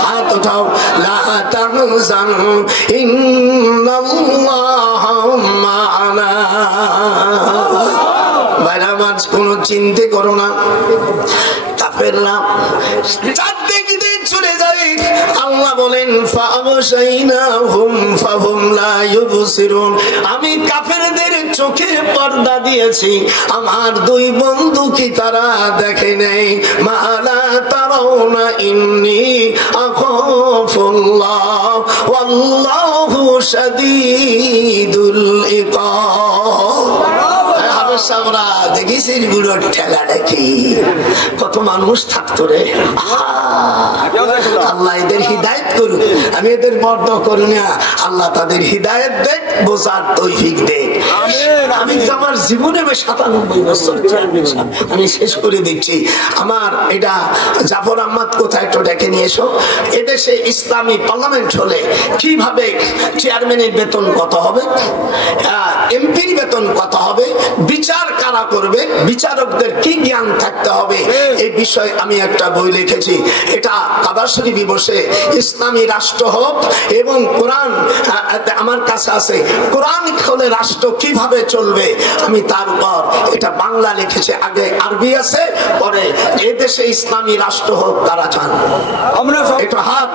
হাত উঠাও লা তাহজান ইন্নাল্লাহা মা'ানা। বাইরা মাছ কোনো চিন্তা করো না কাফেররা চারদিকে চলে যায়। আল্লাহ বলেন ফাবশাইনাহুম ফাহুম লা ইউবসিরুন আমি কাফেরদের চোখে পর্দা দিয়েছি আমার 2 বন্ধু কি তারা দেখে নেই মালা তারাউনা ইন্নী আখাফুল্লাহ ওয়াল্লাহু শাদীদুল ইকাব। কত মানুষ থাকতো রে আল্লাহ এদের হিদায়ত করুক আমি এদের বর্দ করি না আল্লাহ তাদের হিদায়ত দেখ বোঝার তৌফিক দেখ। আমি আমার জীবনে 97 বছর আমি শেষ করে দিচ্ছি আমার এটা জাফর আহমদ কোথায় একটু ডেকে নিয়ে এসো এদেশে ইসলামী পার্লামেন্ট হলে কিভাবে চেয়ারম্যানের বেতন কত হবে এমপির বেতন কত হবে বিচার কারা করবে করবে, বিচারকদের কি জ্ঞান থাকতে হবে, এই বিষয়ে আমি একটা বই লিখেছি। এটা কাবা শরীফে বসে ইসলামী রাষ্ট্র হোক এবং কোরআন আমার কাছে আছে, কোরআন হলে রাষ্ট্র কিভাবে চলবে, আমি তার উপর এটা বাংলা লিখেছি, আগে আরবি আছে, পরে এদেশে ইসলামী রাষ্ট্র হোক তারা চান। আমরা এটা হাত